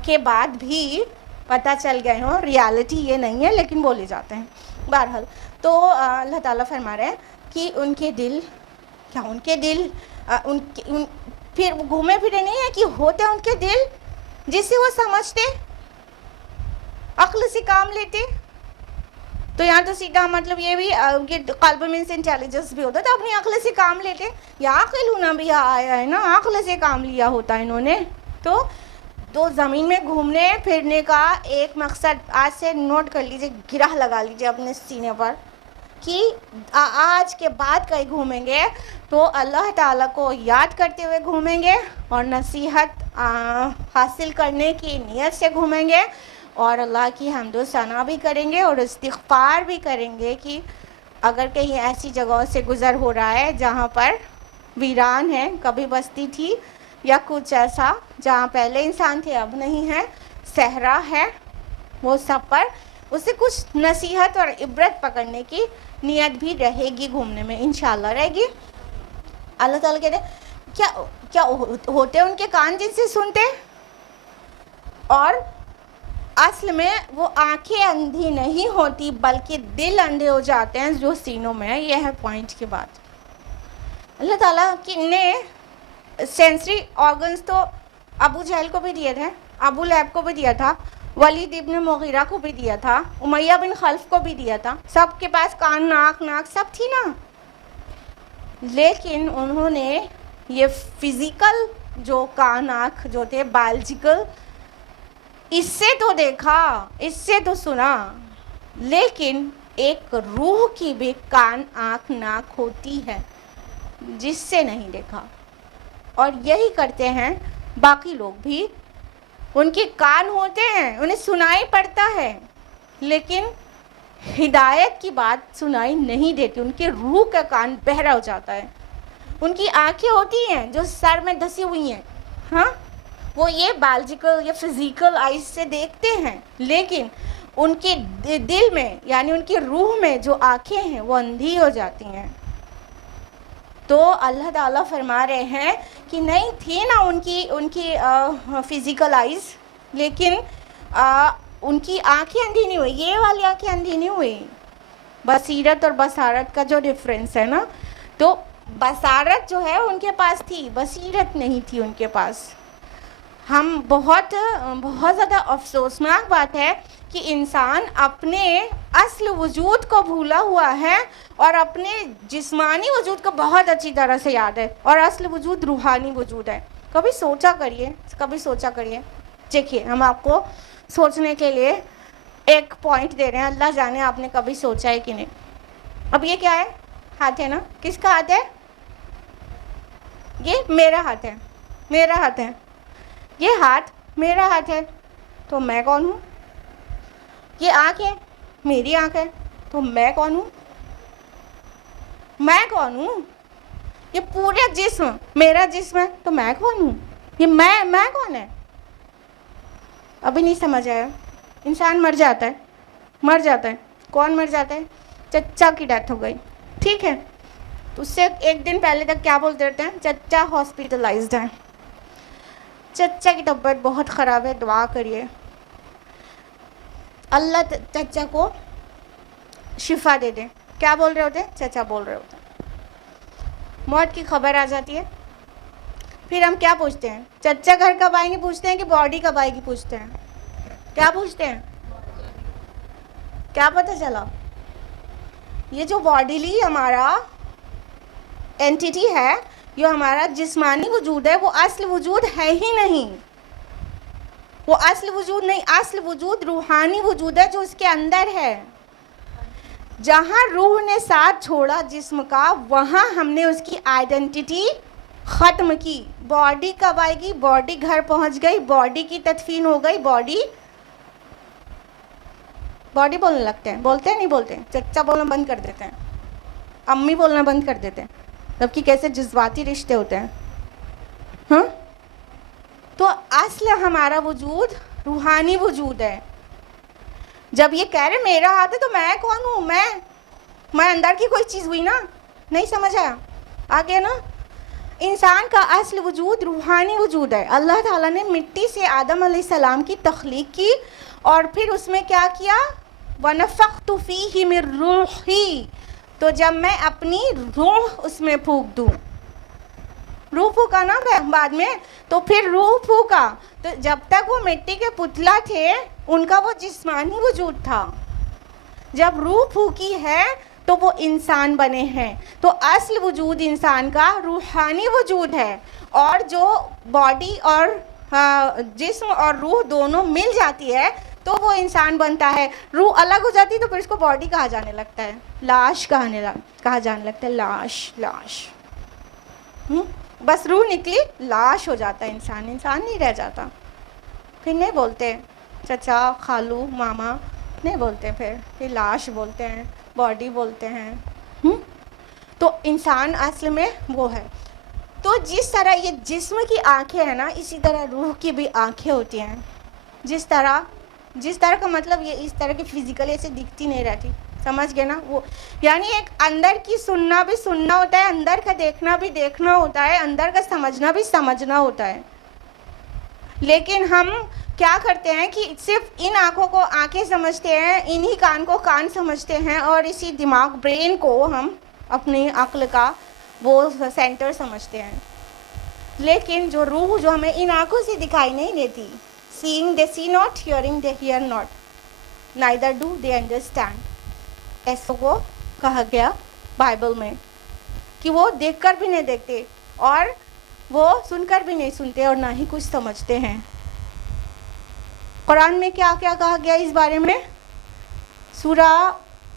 کے بعد بھی پتہ چل گئے ہوں, ریالٹی یہ نہیں ہے لیکن بولے جاتے ہیں. بہرحال تو اللہ تعالیٰ فرما رہے ہیں کہ ان کے دل پھر گھومے پھرے نہیں ہے کہ ہوتے ان کے دل جس سے وہ سمجھتے, عقل سے کام لیتے. تو یہاں تو سیدھا مطلب یہ بھی کہ قلب مینس انٹیلیجنس بھی ہوتا ہے, تو اپنی عقل سے کام لیتے. یا عقلنا بھی آیا ہے نا, عقل سے کام لیا ہوتا ہے انہوں نے. تو زمین میں گھومنے پھرنے کا ایک مقصد آج سے نوٹ کر لیجئے, گرہ لگا لیجئے اپنے سینے پر, کہ آج کے بعد کہیں گھومیں گے تو اللہ تعالیٰ کو یاد کرتے ہوئے گھومیں گے, اور نصیحت حاصل کرنے کی نیت سے گھومیں گے, اور اللہ کی حمد و ثنا بھی کریں گے, اور استغفار بھی کریں گے کہ اگر کہیں ایسی جگہوں سے گزر ہو رہا ہے جہاں پر ویران ہے, کبھی بستی تھی یا کچھ ایسا جہاں پہلے انسان تھے اب نہیں ہے, صحرا ہے, وہ سب پر اس سے کچھ نصیحت اور عبرت پکڑنے کی نیت بھی رہے گی گھومنے میں, انشاءاللہ رہے گی. اللہ تعالیٰ کہتے ہیں کیا ہوتے ان کے کان جن سے سنتے, اور اصل میں وہ آنکھیں اندھی نہیں ہوتی بلکہ دل اندھے ہو جاتے ہیں جو سینوں میں ہے. یہ ہے پوائنٹ کی بات. اللہ تعالیٰ نے سینسری آرگنز تو ابو جہل کو بھی دیے تھے, ابو لہب کو بھی دیا تھا, ولید ابن مغیرہ کو بھی دیا تھا, امیہ بن خلف کو بھی دیا تھا. سب کے پاس کان ناک سب تھی نا. لیکن انہوں نے یہ فزیکل جو کان آنکھ جو تھے بایولوجیکل, اس سے تو دیکھا, اس سے تو سنا, لیکن ایک روح کی بھی کان آنکھ ناک ہوتی ہے جس سے نہیں دیکھا. اور یہی کرتے ہیں باقی لوگ بھی. ان کے کان ہوتے ہیں, انہیں سنائی پڑتا ہے, لیکن ہدایت کی بات سنائی نہیں دیتی. ان کے روح کا کان بہرا ہو جاتا ہے. ان کی آنکھیں ہوتی ہیں جو سر میں دھسی ہوئی ہیں, ہاں, وہ یہ بایولوجیکل یا فزیکل آئیز سے دیکھتے ہیں, لیکن ان کے دل میں یعنی ان کی روح میں جو آنکھیں ہیں وہ اندھی ہو جاتی ہیں. تو اللہ تعالیٰ فرما رہے ہیں کہ نہیں تھی نا ان کی فزیکل آئیز, لیکن ان کی آنکھیں اندھی نہیں ہوئی. یہ والی آنکھیں اندھی نہیں ہوئی. بصیرت اور بصارت کا جو ڈفرینس ہے نا, تو بصارت جو ہے ان کے پاس تھی, بصیرت نہیں تھی ان کے پاس. ہم بہت زیادہ افسوسناک بات ہے کہ انسان اپنے اصل وجود کو بھولا ہوا ہے اور اپنے جسمانی وجود کو بہت اچھی طرح سے یاد ہے, اور اصل وجود روحانی وجود ہے. کبھی سوچا کریے. دیکھیے, ہم آپ کو سوچنے کے لیے ایک پوائنٹ دے رہے ہیں, اللہ جانے آپ نے کبھی سوچا ہے کہ نہیں. اب یہ کیا ہے؟ ہاتھ ہے نا. کس کا ہاتھ ہے؟ یہ میرا ہاتھ ہے. یہ ہاتھ میرا ہاتھ ہے, تو میں کون ہوں؟ یہ آنکھ ہے, میری آنکھ ہے, تو میں کون ہوں؟ یہ پورا جسم میرا جسم ہے, تو میں کون ہوں؟ یہ میں کون ہے؟ ابھی نہیں سمجھ آیا. انسان مر جاتا ہے. کون مر جاتا ہے؟ چچا کی ڈیتھ ہو گئی, ٹھیک ہے, تو اس سے ایک دن پہلے تک کیا بولتے رہتے ہیں؟ چچا ہاسپٹلائزڈ ہے, چچا کی طبیعت بہت خراب ہے, دعا کریے اللہ چچا کو شفا دے دیں. کیا بول رہے ہوتے ہیں؟ چچا بول رہے ہوتے ہیں. موت کی خبر آ جاتی ہے. پھر ہم کیا پوچھتے ہیں؟ چچا گھر کب آئیں گے پوچھتے ہیں کہ باڈی کب آئے گی پوچھتے ہیں؟ کیا پوچھتے ہیں؟ کیا پتہ چلا؟ یہ جو باڈیلی ہمارا اینٹیٹی ہے, جو ہمارا جسمانی وجود ہے, وہ اصل وجود ہے ہی نہیں. وہ اصل وجود نہیں, اصل وجود روحانی وجود ہے جو اس کے اندر ہے. جہاں روح نے ساتھ چھوڑا جسم کا, وہاں ہم نے اس کی آئیڈینٹی ختم کی. باڈی کب آئے گی؟ باڈی گھر پہنچ گئی, باڈی کی تدفین ہو گئی, باڈی بولنے لگتے ہیں. بولتے ہیں نہیں بولتے؟ چچا بولنا بند کر دیتے ہیں, امی بولنا بند کر دیتے ہیں. جبکہ کیسے جذباتی رشتے ہوتے ہیں, ہاں. تو اصل ہمارا وجود روحانی وجود ہے. جب یہ کہہ رہے میرا ہاتھ ہے, تو میں کون ہوں؟ میں اندر کی کوئی چیز ہوئی نا. نہیں سمجھ آیا؟ آگے نا, انسان کا اصل وجود روحانی وجود ہے. اللہ تعالیٰ نے مٹی سے آدم علیہ السلام کی تخلیق کی, اور پھر اس میں کیا کیا؟ وَنَفَخْتُ فِيهِ مِن رُوحِي. تو جب میں اپنی روح اس میں پھونک دوں, روح پھونکا نا بعد میں, تو پھر روح پھونکا, تو جب تک وہ مٹی کے پتلا تھے ان کا وہ جسمانی وجود تھا. جب روح پھونکی ہے تو وہ انسان بنے ہیں. تو اصل وجود انسان کا روحانی وجود ہے, اور جو باڈی اور جسم اور روح دونوں مل جاتی ہے تو وہ انسان بنتا ہے. روح الگ ہو جاتی ہے تو پھر اس کو باڈی کہا جانے لگتا ہے, لاش کہا جانے لگتا ہے. لاش بس روح نکلی, لاش ہو جاتا ہے انسان نہیں رہ جاتا. پھر نہیں بولتے چچا, خالو, ماما نہیں بولتے, پھر لاش بولتے ہیں, باڈی بولتے ہیں. تو انسان اصل میں وہ ہے. تو جس طرح یہ جسم کی آنکھیں ہیں نا, اسی طرح روح کی بھی آنکھیں ہوتی ہیں. جس طرح کا مطلب یہ اس طرح کی فزیکل ایسے دکھتی نہیں رہتی, سمجھ گئے نا؟ وہ یعنی ایک اندر کی سننا بھی سننا ہوتا ہے, اندر کا دیکھنا بھی دیکھنا ہوتا ہے, اندر کا سمجھنا بھی سمجھنا ہوتا ہے. لیکن ہم کیا کرتے ہیں کہ صرف ان آنکھوں کو آنکھیں سمجھتے ہیں, انہی کان کو کان سمجھتے ہیں, اور اسی دماغ برین کو ہم اپنی عقل کا وہ سینٹر سمجھتے ہیں. لیکن جو روح جو ہمیں ان آنکھوں سے دکھائی نہیں دیتی, seeing they see not, hearing they hear not, neither do they understand, ایسا کو کہا گیا بائبل میں کہ وہ دیکھ کر بھی نہیں دیکھتے, اور وہ سن کر بھی نہیں سنتے, اور نہ ہی کچھ سمجھتے ہیں. قرآن میں کیا کیا کہا گیا اس بارے میں؟ سورہ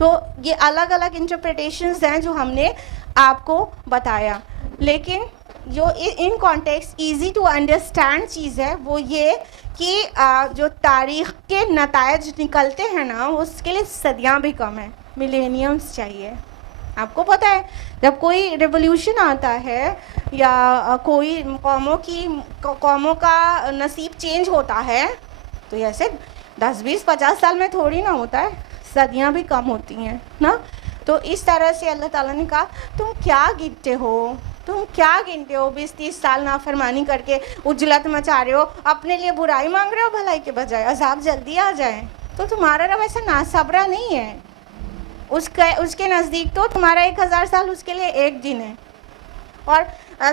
تو یہ الگ الگ انٹرپریٹیشنز ہیں جو ہم نے آپ کو بتایا، لیکن جو in contexts easy to understand چیز ہے وہ یہ کہ جو تاریخ کے نتائج نکلتے ہیں نا اس کے لیے صدیاں بھی کم ہیں، ملینیمز چاہیے. آپ کو پتہ ہے جب کوئی ریولیوشن آتا ہے یا کوئی قوموں کا نصیب چینج ہوتا ہے تو ایسے 10-20-50 سال میں تھوڑی نہ ہوتا ہے، صدیاں بھی کم ہوتی ہیں نا. تو اس طرح سے اللہ تعالیٰ نے کہا تم کیا گنتے ہو، 20-30 سال نافرمانی کر کے اجلت مچا رہے ہو، اپنے لیے برائی مانگ رہے ہو بھلائی کے بجائے، عذاب جلدی آ جائے. تو تمہارا رب ایسا ناصبرا نہیں ہے، اس کے نزدیک تو تمہارا 1000 سال اس کے لیے ایک دن ہے. اور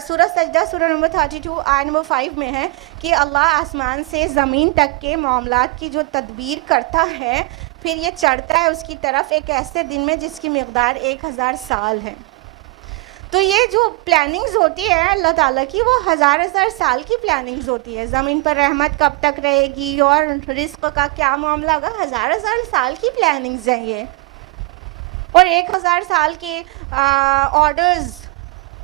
سورہ سجدہ سورہ نمبر 32 آیت نمبر 5 میں ہے کہ اللہ آسمان سے زمین تک کے معاملات کی جو تدبیر کرتا ہے پھر یہ چڑھتا ہے اس کی طرف ایک ایسے دن میں جس کی مقدار 1000 سال ہے. تو یہ جو پلاننگز ہوتی ہے اللہ تعالیٰ کی وہ ہزار سال کی پلاننگز ہوتی ہے. زمین پر رحمت کب تک رہے گی اور رزق کا کیا معاملہ ہوگا، ہزار سال کی پلاننگز ہیں یہ. اور 1000 سال کے آرڈرز،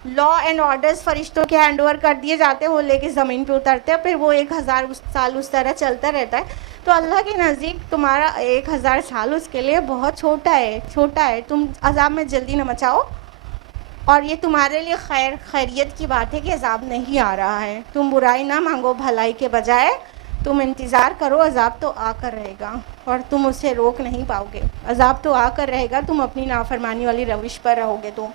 لا اینڈ آرڈرز فرشتوں کے ہینڈ اوور کر دیے جاتے ہیں، وہ لے کے زمین پہ اترتے ہیں، پھر وہ 1000 سال اس طرح چلتا رہتا ہے. تو اللہ کے نزدیک تمہارا 1000 سال اس کے لیے بہت چھوٹا ہے. تم عذاب میں جلدی نہ مچاؤ، اور یہ تمہارے لیے خیریت کی بات ہے کہ عذاب نہیں آ رہا ہے. تم برائی نہ مانگو بھلائی کے بجائے، تم انتظار کرو، عذاب تو آ کر رہے گا اور تم اسے روک نہیں پاؤ گے. عذاب تو آ کر رہے گا، تم اپنی نافرمانی والی روش پر رہو گے. تو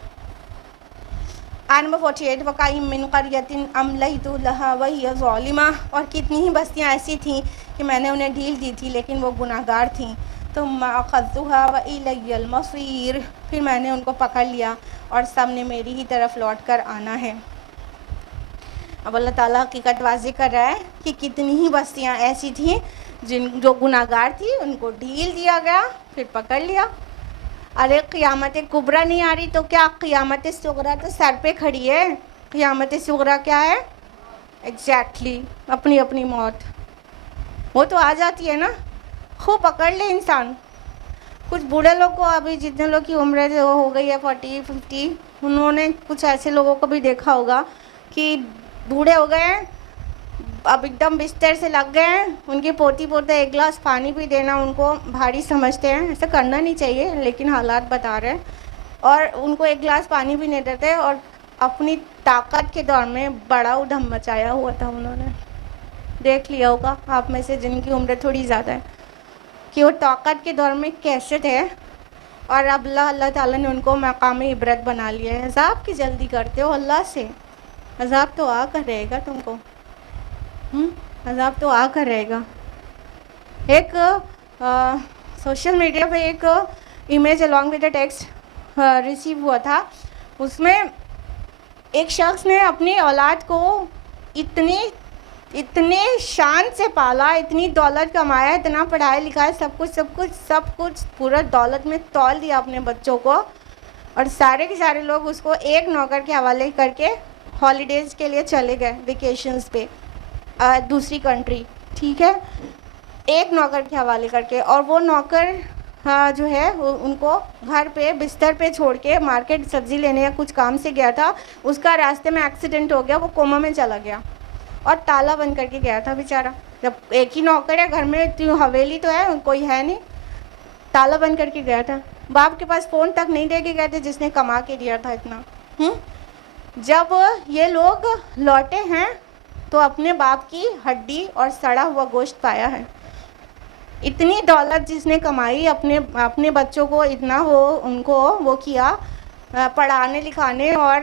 آیت نمبر 48 وَقَأَيِّن مِّن قَرْيَةٍ أَمْلَيْتُ لَهَا وَهِيَ ظَالِمَةٌ، اور کتنی ہی بستیاں ایسی تھیں کہ میں نے انہیں ڈھیل دی تھی لیکن وہ گناہ گار تھیں. ثُمَّ أَخَذْتُهَا وَإِلَيَّ الْمَصِيرُ، پھر میں نے ان کو پکڑ لیا اور سب نے میری ہی طرف لوٹ کر آنا ہے. اب اللہ تعالیٰ حقیقت واضح کر رہا ہے کہ کتنی ہی بستیاں ایسی تھیں جو گناہ گار تھی، ان کو ڈھیل دیا گیا پھر پکڑ لیا. ارے قیامت کبریٰ نہیں آ رہی تو کیا، قیامت صغریٰ تو سر پہ کھڑی ہے. قیامت صغریٰ کیا ہے؟ ایگزیکٹلی اپنی موت. وہ تو آ جاتی ہے نا، خوب پکڑ لے انسان. کچھ بوڑھے لوگ کو، ابھی جتنے لوگ کی عمر ہو گئی ہے 40-50، انہوں نے کچھ ایسے لوگوں کو بھی دیکھا ہوگا کہ بوڑھے ہو گئے ہیں، اب ایک دم بستر سے لگ گئے ہیں، ان کی پوتے ایک گلاس پانی بھی دینا ان کو بھاری سمجھتے ہیں. ایسا کرنا نہیں چاہیے لیکن حالات بتا رہے ہیں. اور ان کو ایک گلاس پانی بھی نہیں دیتے، اور اپنی طاقت کے دور میں بڑا ادھم مچایا ہوا تھا. انہوں نے دیکھ لیا ہوگا آپ میں سے جن کی عمر تھوڑی زیادہ ہے کہ وہ طاقت کے دور میں کیسے تھے. اور اب اللہ تعالیٰ نے ان کو مقام عبرت بنا لیا ہے. عذاب کی جلدی کرتے ہو اللہ سے، عذاب تو آ کر رہے گا تم کو، عذاب تو آ کر رہے گا. ایک سوشل میڈیا پہ ایک image along with a text receive ہوا تھا. اس میں ایک شخص نے اپنی اولاد کو اتنے شان سے پالا، اتنی دولت کمایا، اتنا پڑھایا لکھایا، سب کچھ پورا دولت میں تول دیا اپنے بچوں کو، اور سارے کے سارے لوگ اس کو ایک نوکر کے حوالے کر کے ہالیڈیز کے لیے چلے گئے ویکیشنز پہ دوسری کنٹری. ٹھیک ہے، ایک نوکر کے حوالے کر کے، اور وہ نوکر جو ہے ان کو گھر پہ بستر پہ چھوڑ کے مارکیٹ سبزی لینے یا کچھ کام سے گیا تھا. اس کا راستے میں ایکسیڈنٹ ہو گیا، وہ کوما میں چلا گیا اور تالا بند کر کے گیا تھا بیچارہ. جب ایک ہی نوکر ہے گھر میں، حویلی تو ہے کوئی ہے نہیں، تالا بند کر کے گیا تھا. باپ کے پاس فون تک نہیں دے کے گئے تھے جس نے کما کے دیا تھا اتنا. جب یہ لوگ لوٹے ہیں تو اپنے باپ کی ہڈی اور سڑا ہوا گوشت پایا ہے. اتنی دولت جس نے کمائی، اپنے بچوں کو اتنا ان کو وہ کیا، پڑھانے لکھانے اور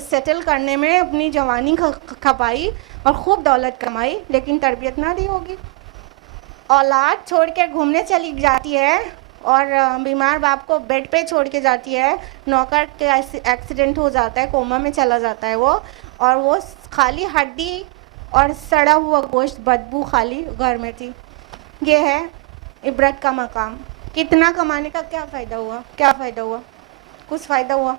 سیٹل کرنے میں اپنی جوانی کھپائی اور خوب دولت کمائی، لیکن تربیت نہ دی ہوگی. اولاد چھوڑ کے گھومنے چلی جاتی ہے اور بیمار باپ کو بیڈ پہ چھوڑ کے جاتی ہے، نوکر کے ایکسیڈنٹ ہو جاتا ہے، کوما میں چلا جاتا ہے وہ، اور وہ خالی ہڈی اور سڑا ہوا گوشت، بدبو خالی گھر میں تھی. یہ ہے عبرت کا مقام. کتنا کمانے کا کیا فائدہ ہوا؟ کچھ فائدہ ہوا؟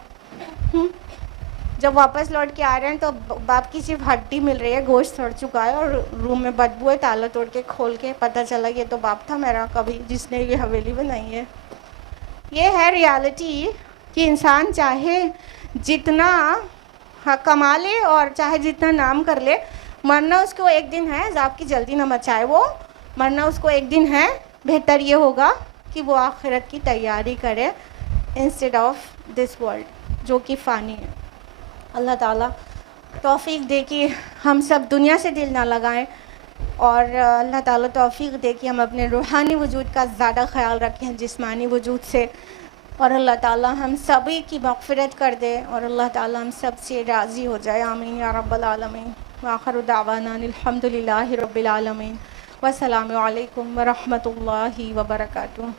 جب واپس لوٹ کے آ رہے ہیں تو باپ کی صرف ہڈی مل رہی ہے، گوشت سڑ چکا ہے اور روم میں بدبو ہے. تالا توڑ کے کھول کے پتہ چلا یہ تو باپ تھا میرا کبھی جس نے یہ حویلی بنائی ہے. یہ ہے ریالٹی کہ انسان چاہے جتنا کما لے اور چاہے جتنا نام کر لے، مرنا اس کو ایک دن ہے، عذاب کی جلدی نہ مچائے وہ، مرنا اس کو ایک دن ہے. بہتر یہ ہوگا کہ وہ آخرت کی تیاری کرے انسٹیڈ آف دس ورلڈ جو کہ فانی ہے. اللہ تعالیٰ توفیق دے کہ ہم سب دنیا سے دل نہ لگائیں، اور اللہ تعالیٰ توفیق دے کہ ہم اپنے روحانی وجود کا زیادہ خیال رکھیں جسمانی وجود سے، اور اللہ تعالیٰ ہم سبھی کی مغفرت کر دے، اور اللہ تعالیٰ ہم سب سے راضی ہو جائے. آمین یا رب العالمین. وآخر دعوانا الحمد للہ رب العالمین. والسلام علیکم ورحمۃ اللہ وبرکاتہ.